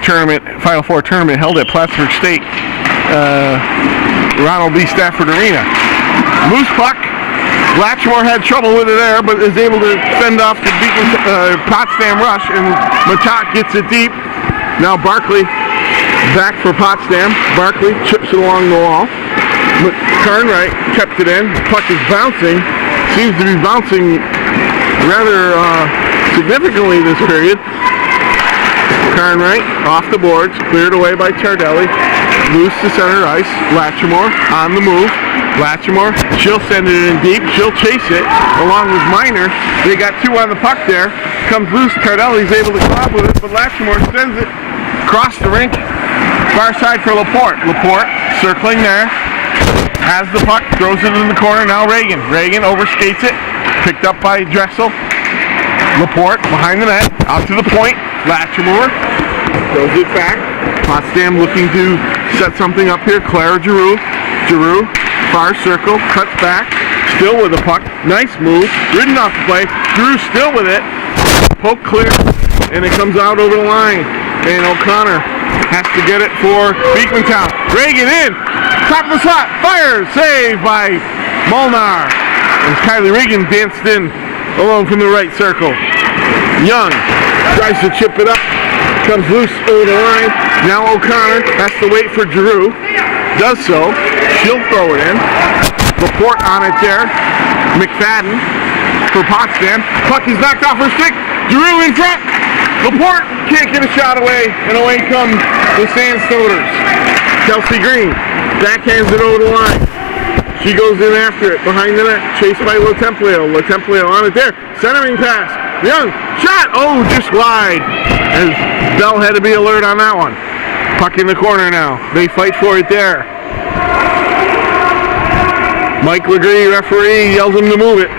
tournament, Final Four tournament held at Plattsburgh State, Ronald B. Stafford Arena. Loose puck. Latchmore had trouble with it there, but is able to fend off the Potsdam rush, and Matat gets it deep. Now Barkley back for Potsdam. Barkley chips it along the wall. Carnwright kept it in. Puck is bouncing. Seems to be bouncing rather significantly this period. Carnwright off the boards, cleared away by Tardelli. Loose to center ice. Latchmore on the move. Latchmore, she'll send it in deep. She'll chase it along with Miner. They got two on the puck there. Comes loose. Tardelli's able to go off with it, but Latchmore sends it across the rink. Far side for Laporte. Laporte circling there. Has the puck. Throws it in the corner. Now Reagan. Reagan overskates it. Picked up by Dressel. Laporte behind the net. Out to the point. Latchmore throws it back. Potsdam looking to set something up here. Clara Giroux. Giroux. Far circle, cuts back, still with the puck. Nice move, ridden off the play. Drew still with it. Poke clear, and it comes out over the line. And O'Connor has to get it for Beekmantown. Reagan in, top of the slot, fires, saved by Molnar. And Kylie Reagan danced in alone from the right circle. Young tries to chip it up, comes loose over the line. Now O'Connor has to wait for Giroux. Does so. She'll throw it in. Laporte on it there. McFadden for Potsdam. Puck is knocked off her stick. Giroux in front. Laporte can't get a shot away, and away come the Sandstoners. Kelsey Green backhands it over the line. She goes in after it behind the net, chased by Lotemplio. Lotemplio on it there. Centering pass. Young shot. Oh, just wide. As Bell had to be alert on that one. Puck in the corner now. They fight for it there. Mike Legree, referee, yells him to move it.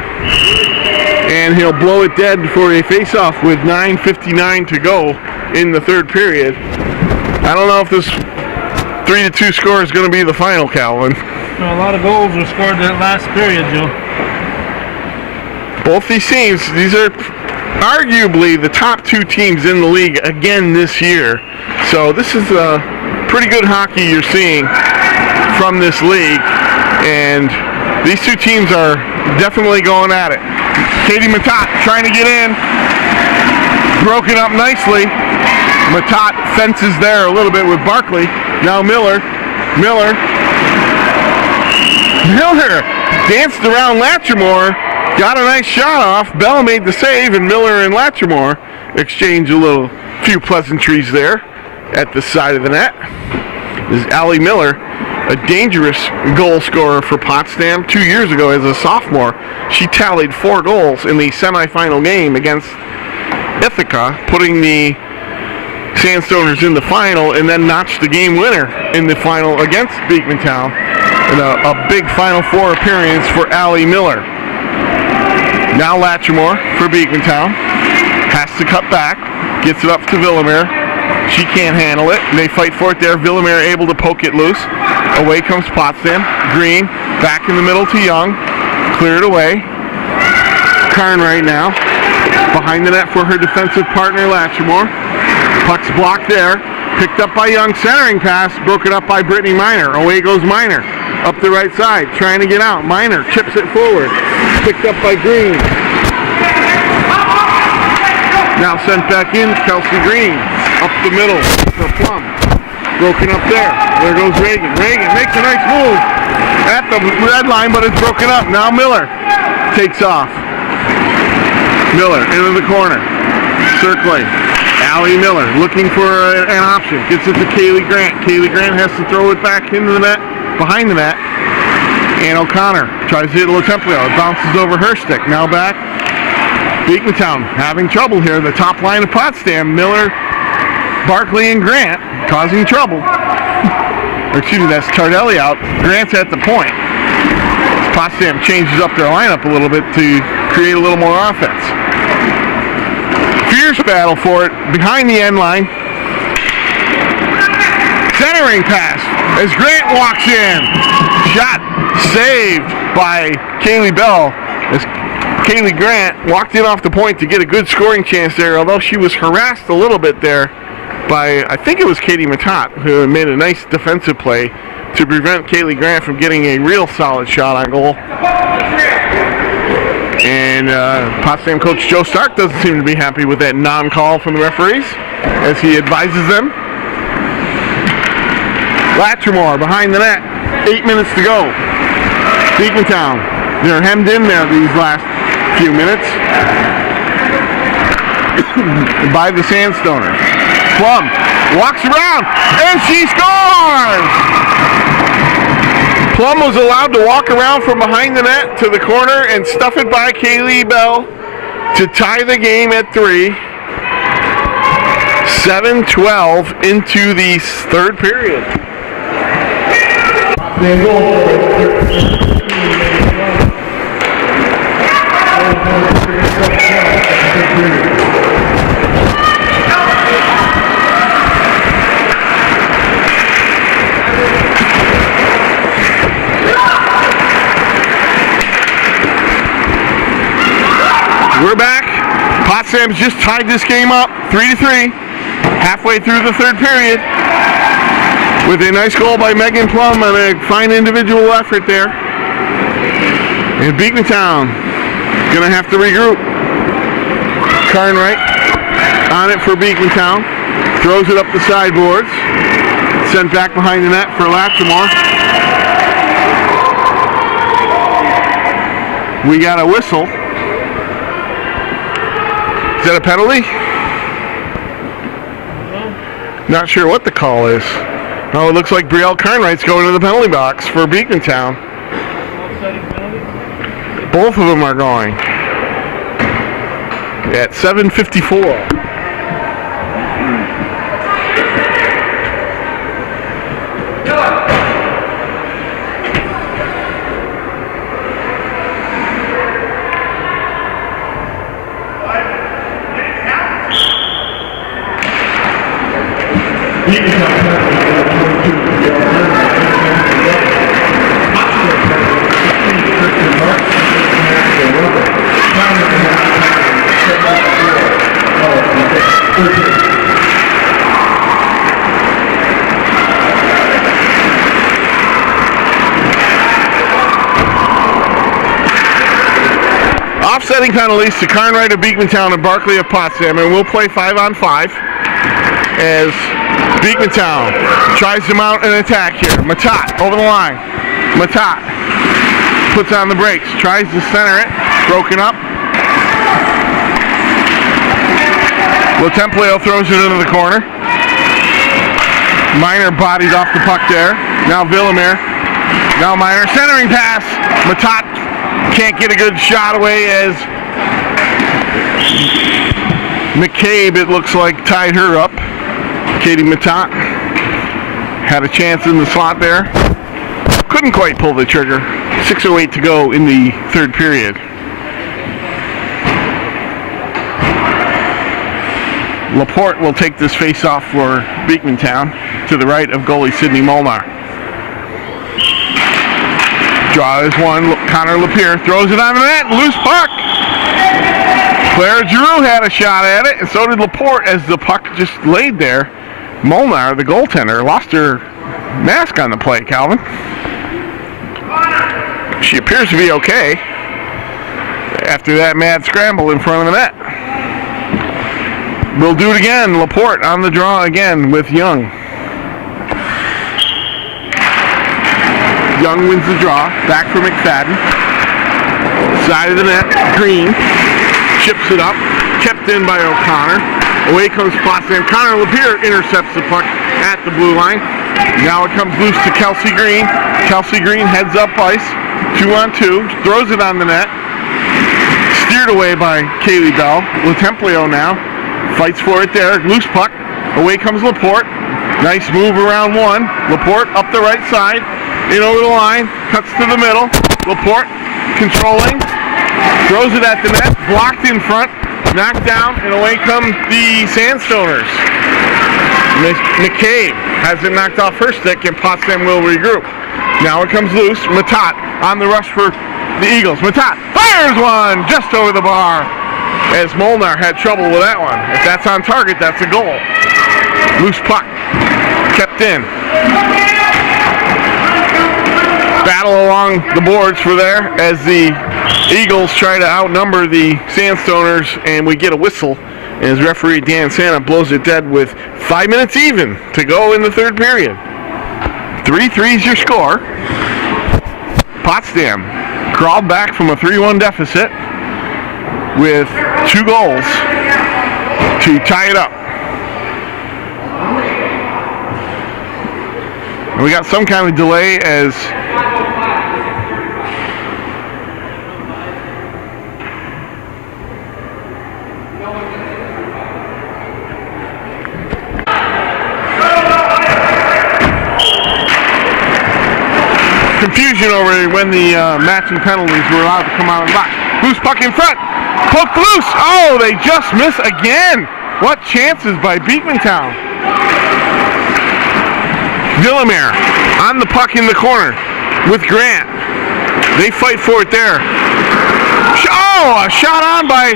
And he'll blow it dead for a face-off with 9:59 to go in the third period. I don't know if this 3-2 score is going to be the final, Calvin. A lot of goals were scored that last period, Joe. Both these teams, these are arguably the top two teams in the league again this year. So this is pretty good hockey you're seeing from this league. And these two teams are definitely going at it. Katie Matat trying to get in. Broken up nicely. Matat fences there a little bit with Barkley. Now Miller danced around Latchmore. Got a nice shot off. Bell made the save, and Miller and Latchmore exchange a few pleasantries there at the side of the net. This is Allie Miller, a dangerous goal scorer for Potsdam. 2 years ago as a sophomore, she tallied 4 goals in the semifinal game against Ithaca, putting the Sandstoners in the final, and then notched the game winner in the final against Beekmantown. And a big Final Four appearance for Allie Miller. Now Latchmore for Beekmantown. Has to cut back. Gets it up to Villamere. She can't handle it. They fight for it there. Villamere able to poke it loose. Away comes Potsdam. Green back in the middle to Young. Cleared away. Carnwright now. Behind the net for her defensive partner Latchmore. Puck's blocked there. Picked up by Young. Centering pass. Broken up by Brittany Miner. Away goes Miner. Up the right side. Trying to get out. Miner chips it forward. Picked up by Green. Now sent back in, Kelsey Green. Up the middle for Plum. Broken up there. There goes Reagan. Reagan makes a nice move at the red line, but it's broken up. Now Miller takes off. Miller into the corner. Circling. Allie Miller looking for an option. Gets it to Kaylee Grant. Kaylee Grant has to throw it back into the net, behind the net. And O'Connor tries to hit Lotemplio. It bounces over her stick. Now back. Beekmantown having trouble here. The top line of Potsdam. Miller, Barkley, and Grant causing trouble. Excuse me, that's Tardelli out. Grant's at the point. Potsdam changes up their lineup a little bit to create a little more offense. A few fierce battle for it behind the end line. Centering pass as Grant walks in. Shot saved by Kaylee Bell as Kaylee Grant walked in off the point to get a good scoring chance there, although she was harassed a little bit there by, I think it was Katie Matat, who made a nice defensive play to prevent Kaylee Grant from getting a real solid shot on goal. And Potsdam coach Joe Stark doesn't seem to be happy with that non-call from the referees as he advises them. Latrimore behind the net, 8 minutes to go. Beekmantown, they're hemmed in there these last few minutes by the Sandstoners. Plum walks around and she scores! Plum was allowed to walk around from behind the net to the corner and stuff it by Kaylee Bell to tie the game at 3. 7-12 into the third period. We're back. Potsdam's just tied this game up 3-3 halfway through the third period with a nice goal by Megan Plum and a fine individual effort there. And Beekmantown gonna have to regroup. Carnwright on it for Beekmantown. Throws it up the sideboards. Sent back behind the net for Latrimore. We got a whistle. Is that a penalty? Not sure what the call is. Oh, it looks like Brielle Carnwright's going to the penalty box for Beekmantown. Both of them are going. At 7:54. Offsetting penalties to Carnwright of Beekmantown and Barkley of Potsdam, and we'll play 5-on-5 as Beekmantown tries to mount an attack here. Matat over the line. Matat puts on the brakes, tries to center it, broken up. Latempleo throws it into the corner. Miner bodied off the puck there. Now Villamere. Now Miner. Centering pass. Matat can't get a good shot away as McCabe, it looks like, tied her up. Katie Matat had a chance in the slot there. Couldn't quite pull the trigger. 6:08 to go in the third period. Laporte will take this face-off for Beekmantown to the right of goalie Sydney Molnar. Draw is one. Connor Lapierre throws it on the net. Loose puck. Claire Giroux had a shot at it, and so did Laporte as the puck just laid there. Molnar, the goaltender, lost her mask on the play, Calvin. She appears to be okay after that mad scramble in front of the net. We'll do it again. Laporte on the draw again with Young. Young wins the draw. Back for McFadden. Side of the net. Green. Chips it up. Kept in by O'Connor. Away comes Potsdam. Connor Lapierre intercepts the puck at the blue line. Now it comes loose to Kelsey Green. Kelsey Green heads up ice. 2-on-2. Throws it on the net. Steered away by Kaylee Bell. Latempleo now. Fights for it there. Loose puck. Away comes Laporte. Nice move around one. Laporte up the right side. In over the line. Cuts to the middle. Laporte controlling. Throws it at the net. Blocked in front knocked down, and away come the Sandstoners. McCabe has it knocked off her stick, and Potsdam will regroup. Now it comes loose. Matat on the rush for the Eagles. Matat fires one just over the bar, as Molnar had trouble with that one. If that's on target, that's a goal. Loose puck kept in. Battle along the boards for there as the Eagles try to outnumber the Sandstoners, and we get a whistle as referee Dan Santa blows it dead with 5 minutes even to go in the third period. 3-3 is your score. Potsdam crawled back from a 3-1 deficit with 2 goals to tie it up. And we got some kind of delay as confusion over when the matching penalties were allowed to come out of the box. Loose puck in front. Poked loose. Oh, they just miss again. What chances by Beekmantown. Villamere on the puck in the corner with Grant. They fight for it there. Oh, a shot on by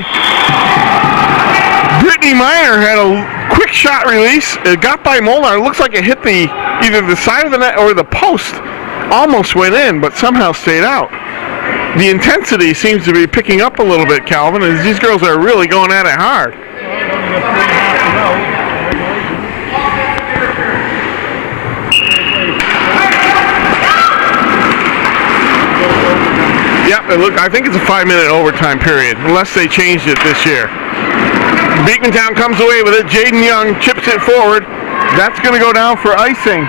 Brittany Miner. Had a quick shot release. It got by Molnar. It looks like it hit either the side of the net or the post. Almost went in, but somehow stayed out. The intensity seems to be picking up a little bit, Calvin, as these girls are really going at it hard. Yep, look, I think it's a 5-minute overtime period, unless they changed it this year. Beekmantown comes away with it. Jaden Young chips it forward. That's going to go down for icing.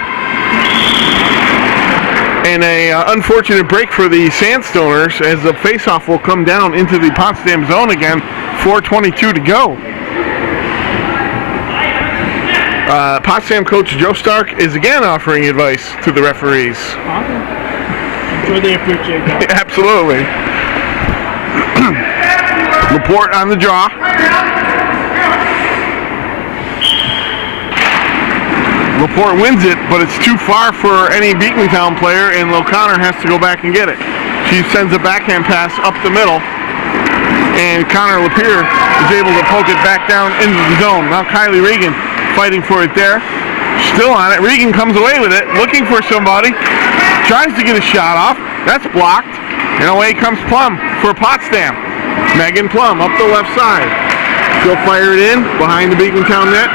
And a unfortunate break for the Sandstoners as the faceoff will come down into the Potsdam zone again. 4:22 to go. Potsdam coach Joe Stark is again offering advice to the referees. I'm sure they appreciate that. Absolutely. Laporte on the draw. Laporte wins it, but it's too far for any Beekmantown player, and O'Connor has to go back and get it. She sends a backhand pass up the middle, and Connor Lapierre is able to poke it back down into the zone. Now Kylie Regan fighting for it there. Still on it. Regan comes away with it, looking for somebody. Tries to get a shot off. That's blocked. And away comes Plum for Potsdam. Megan Plum up the left side. She'll fire it in behind the Beekmantown net.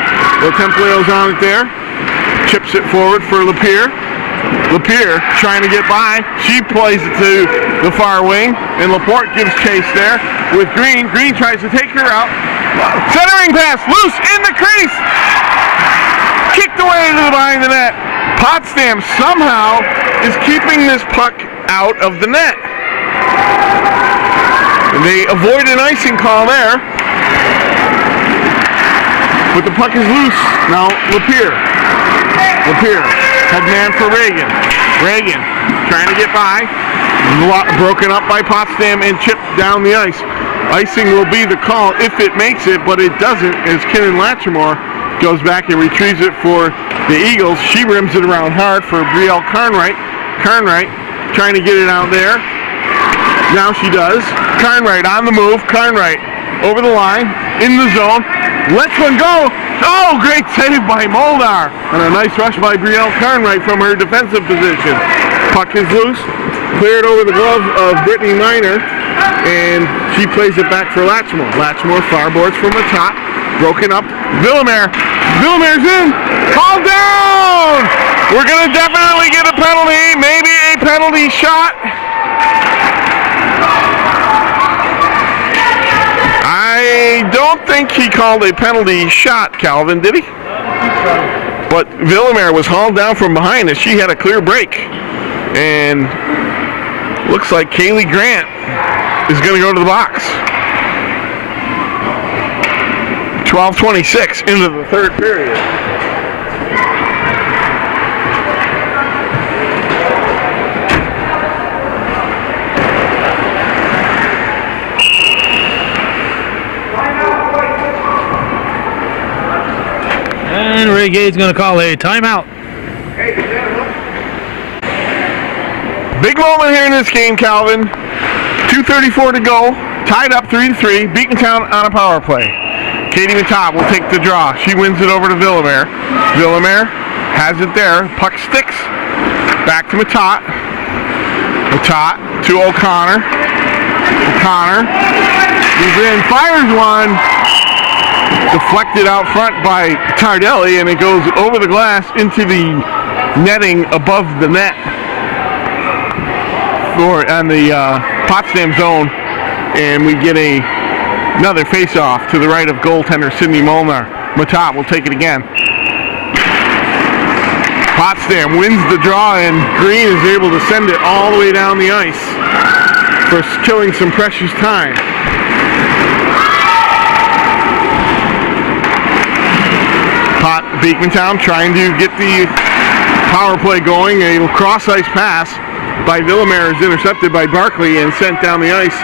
Templeo's on it there. Chips it forward for Lapierre. Lapierre trying to get by. She plays it to the far wing, and Laporte gives chase there with Green. Green tries to take her out. Centering pass, loose in the crease. Kicked away to the behind the net. Potsdam somehow is keeping this puck out of the net. And they avoid an icing call there. But the puck is loose. Now Lapierre. Lapierre, head man for Reagan. Reagan trying to get by. Broken up by Potsdam and chipped down the ice. Icing will be the call if it makes it, but it doesn't as Kinnan Latrimore goes back and retrieves it for the Eagles. She rims it around hard for Brielle Carnwright. Carnwright trying to get it out there. Now she does. Carnwright on the move. Carnwright over the line, in the zone. Lets one go. Oh, great save by Molnar. And a nice rush by Brielle Carnwright from her defensive position. Puck is loose. Cleared over the glove of Brittany Miner. And she plays it back for Latchmore. Latchmore farboards from the top. Broken up. Villamere. Villamere's in. Called down. We're going to definitely get a penalty. Maybe a penalty shot. I don't think he called a penalty shot, Calvin, did he? But Villamere was hauled down from behind as she had a clear break. And looks like Kaylee Grant is going to go to the box. 12:26 into the third period. Gade's going to call a timeout. Big moment here in this game, Calvin. 2:34 to go. Tied up 3-3. Beekmantown on a power play. Katie Matat will take the draw. She wins it over to Villamere. Villamere has it there. Puck sticks. Back to Matat. Matat to O'Connor. O'Connor moves in, fires one. Deflected out front by Tardelli, and it goes over the glass into the netting above the net on the Potsdam zone, and we get another face-off to the right of goaltender Sydney Molnar. Matat will take it again. Potsdam wins the draw, and Green is able to send it all the way down the ice for killing some precious time. Beekmantown trying to get the power play going. A cross-ice pass by Villamere is intercepted by Barkley and sent down the ice.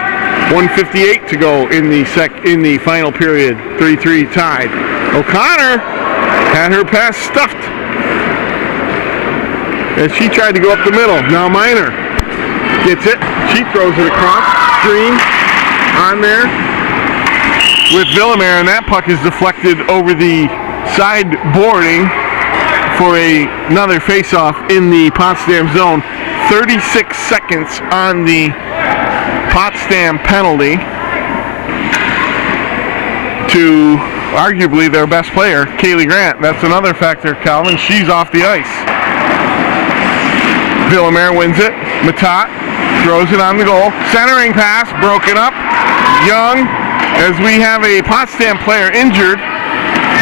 1:58 to go in the final period. 3-3 tied. O'Connor had her pass stuffed as she tried to go up the middle. Now Miner gets it. She throws it across. Green on there with Villamere, and that puck is deflected over the side boarding for another face-off in the Potsdam zone. 36 seconds on the Potsdam penalty to arguably their best player, Kaylee Grant. That's another factor, Calvin. She's off the ice. Villamere wins it. Matat throws it on the goal. Centering pass, broken up. Young, as we have a Potsdam player injured.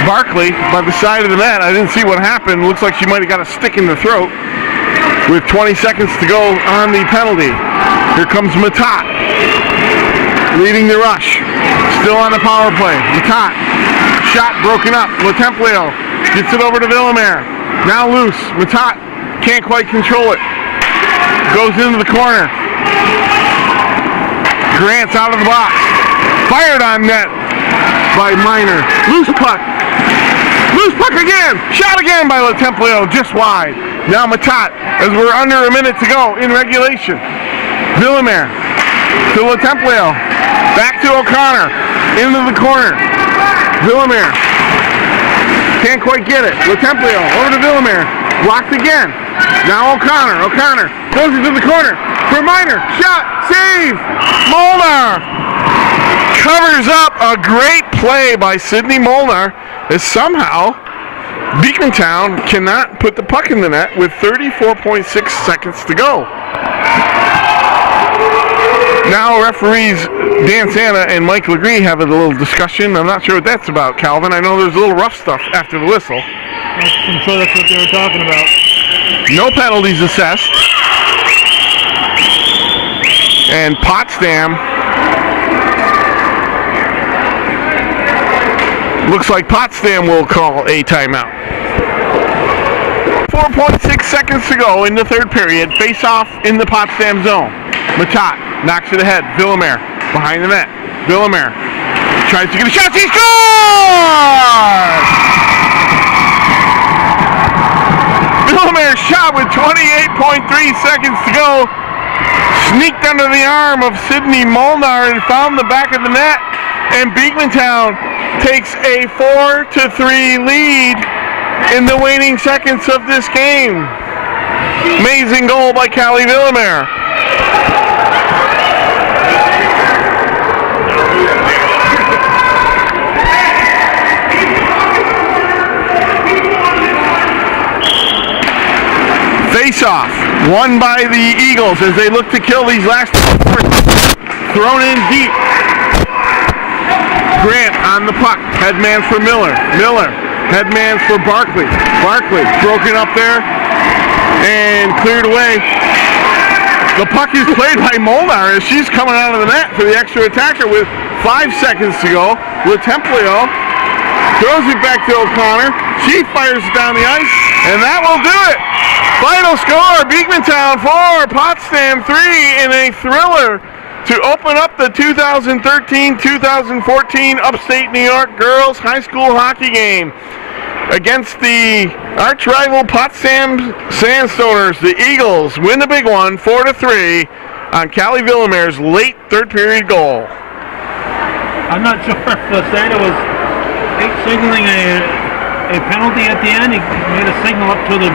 Barkley by the side of the net. I didn't see what happened. Looks like she might have got a stick in the throat with 20 seconds to go on the penalty. Here comes Matat leading the rush. Still on the power play. Matat. Shot broken up. Letemplio gets it over to Villamere. Now loose. Matat can't quite control it. Goes into the corner. Grant's out of the box. Fired on net by Miner. Loose puck. Loose puck again! Shot again by Letemplio, just wide. Now Matat, as we're under a minute to go in regulation. Villamere to Letemplio. Back to O'Connor. Into the corner. Villamere. Can't quite get it. Letemplio over to Villamere. Blocked again. Now O'Connor. O'Connor goes into the corner for Miner. Shot! Save! Molnar covers up a great play by Sydney Molnar, as somehow Beekmantown cannot put the puck in the net with 34.6 seconds to go. Now referees Dan Santa and Mike Legree have a little discussion. I'm not sure what that's about, Calvin. I know there's a little rough stuff after the whistle. I'm sure that's what they were talking about. No penalties assessed. And Potsdam, looks like Potsdam will call a timeout. 4.6 seconds to go in the third period. Face off in the Potsdam zone. Matat knocks it ahead. Villamere behind the net. Villamere tries to get a shot. She scores! Villamere shot with 28.3 seconds to go. Sneaked under the arm of Sydney Molnar and found the back of the net. And Beekmantown takes a 4-3 lead in the waning seconds of this game. Amazing goal by Callie Villamere. Face-off, won by the Eagles as they look to kill these last four. Thrown in deep. Grant on the puck. Headman for Miller. Miller. Headman for Barkley. Barkley broken up there and cleared away. The puck is played by Molnar as she's coming out of the net for the extra attacker with 5 seconds to go. Letemplio throws it back to O'Connor. She fires it down the ice, and that will do it. Final score, Beekmantown 4, Potsdam 3 in a thriller to open up the 2013-2014 Upstate New York Girls High School Hockey game. against the arch rival Potsdam Sandstoners. The Eagles win the big one 4-3 on Callie Villemere's late third period goal. I'm not sure if Santa was signaling a penalty at the end. He made a signal up to the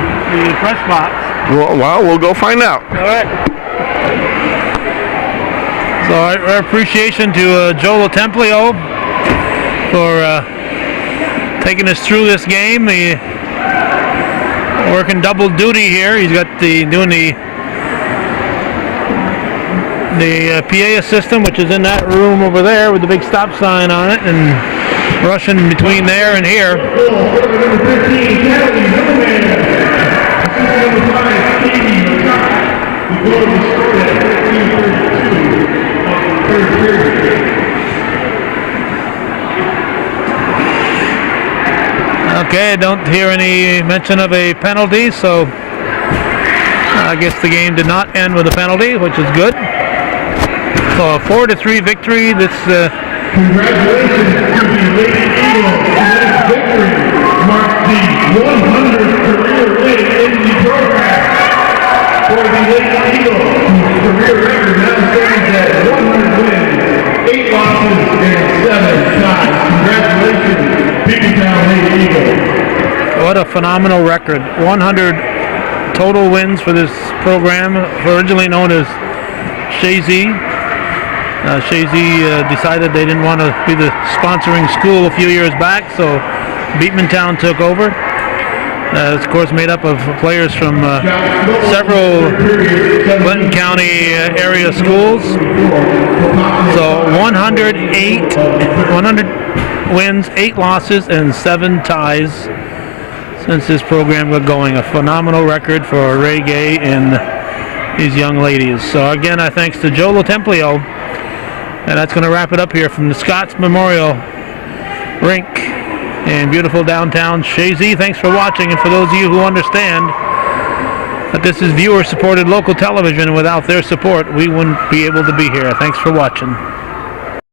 press box. Well, we'll go find out. All right. So our appreciation to Joe Templio for taking us through this game. He working double duty here. He's got doing the PA system, which is in that room over there with the big stop sign on it, and rushing between there and here. Okay, I don't hear any mention of a penalty, so I guess the game did not end with a penalty, which is good. So a 4-3 victory. This Congratulations to the Lady Eagles. Tonight's victory marks the 100th career win in the program for the Lady Eagles, whose career record now stands at 100 wins, 8 losses, and 7 ties. Congratulations, Beekmantown Lady Eagles. What a phenomenal record. 100 total wins for this program, originally known as Chazy. Chazy decided they didn't want to be the sponsoring school a few years back, so Beekmantown took over. It's of course made up of players from several Clinton County area schools. So 100 wins, 8 losses, and 7 ties since this program got going. A phenomenal record for Ray Gay and these young ladies. So again, our thanks to Joe Templio. And that's going to wrap it up here from the Scotts Memorial Rink in beautiful downtown Chazy. Thanks for watching, and for those of you who understand that this is viewer-supported local television, and without their support, we wouldn't be able to be here. Thanks for watching.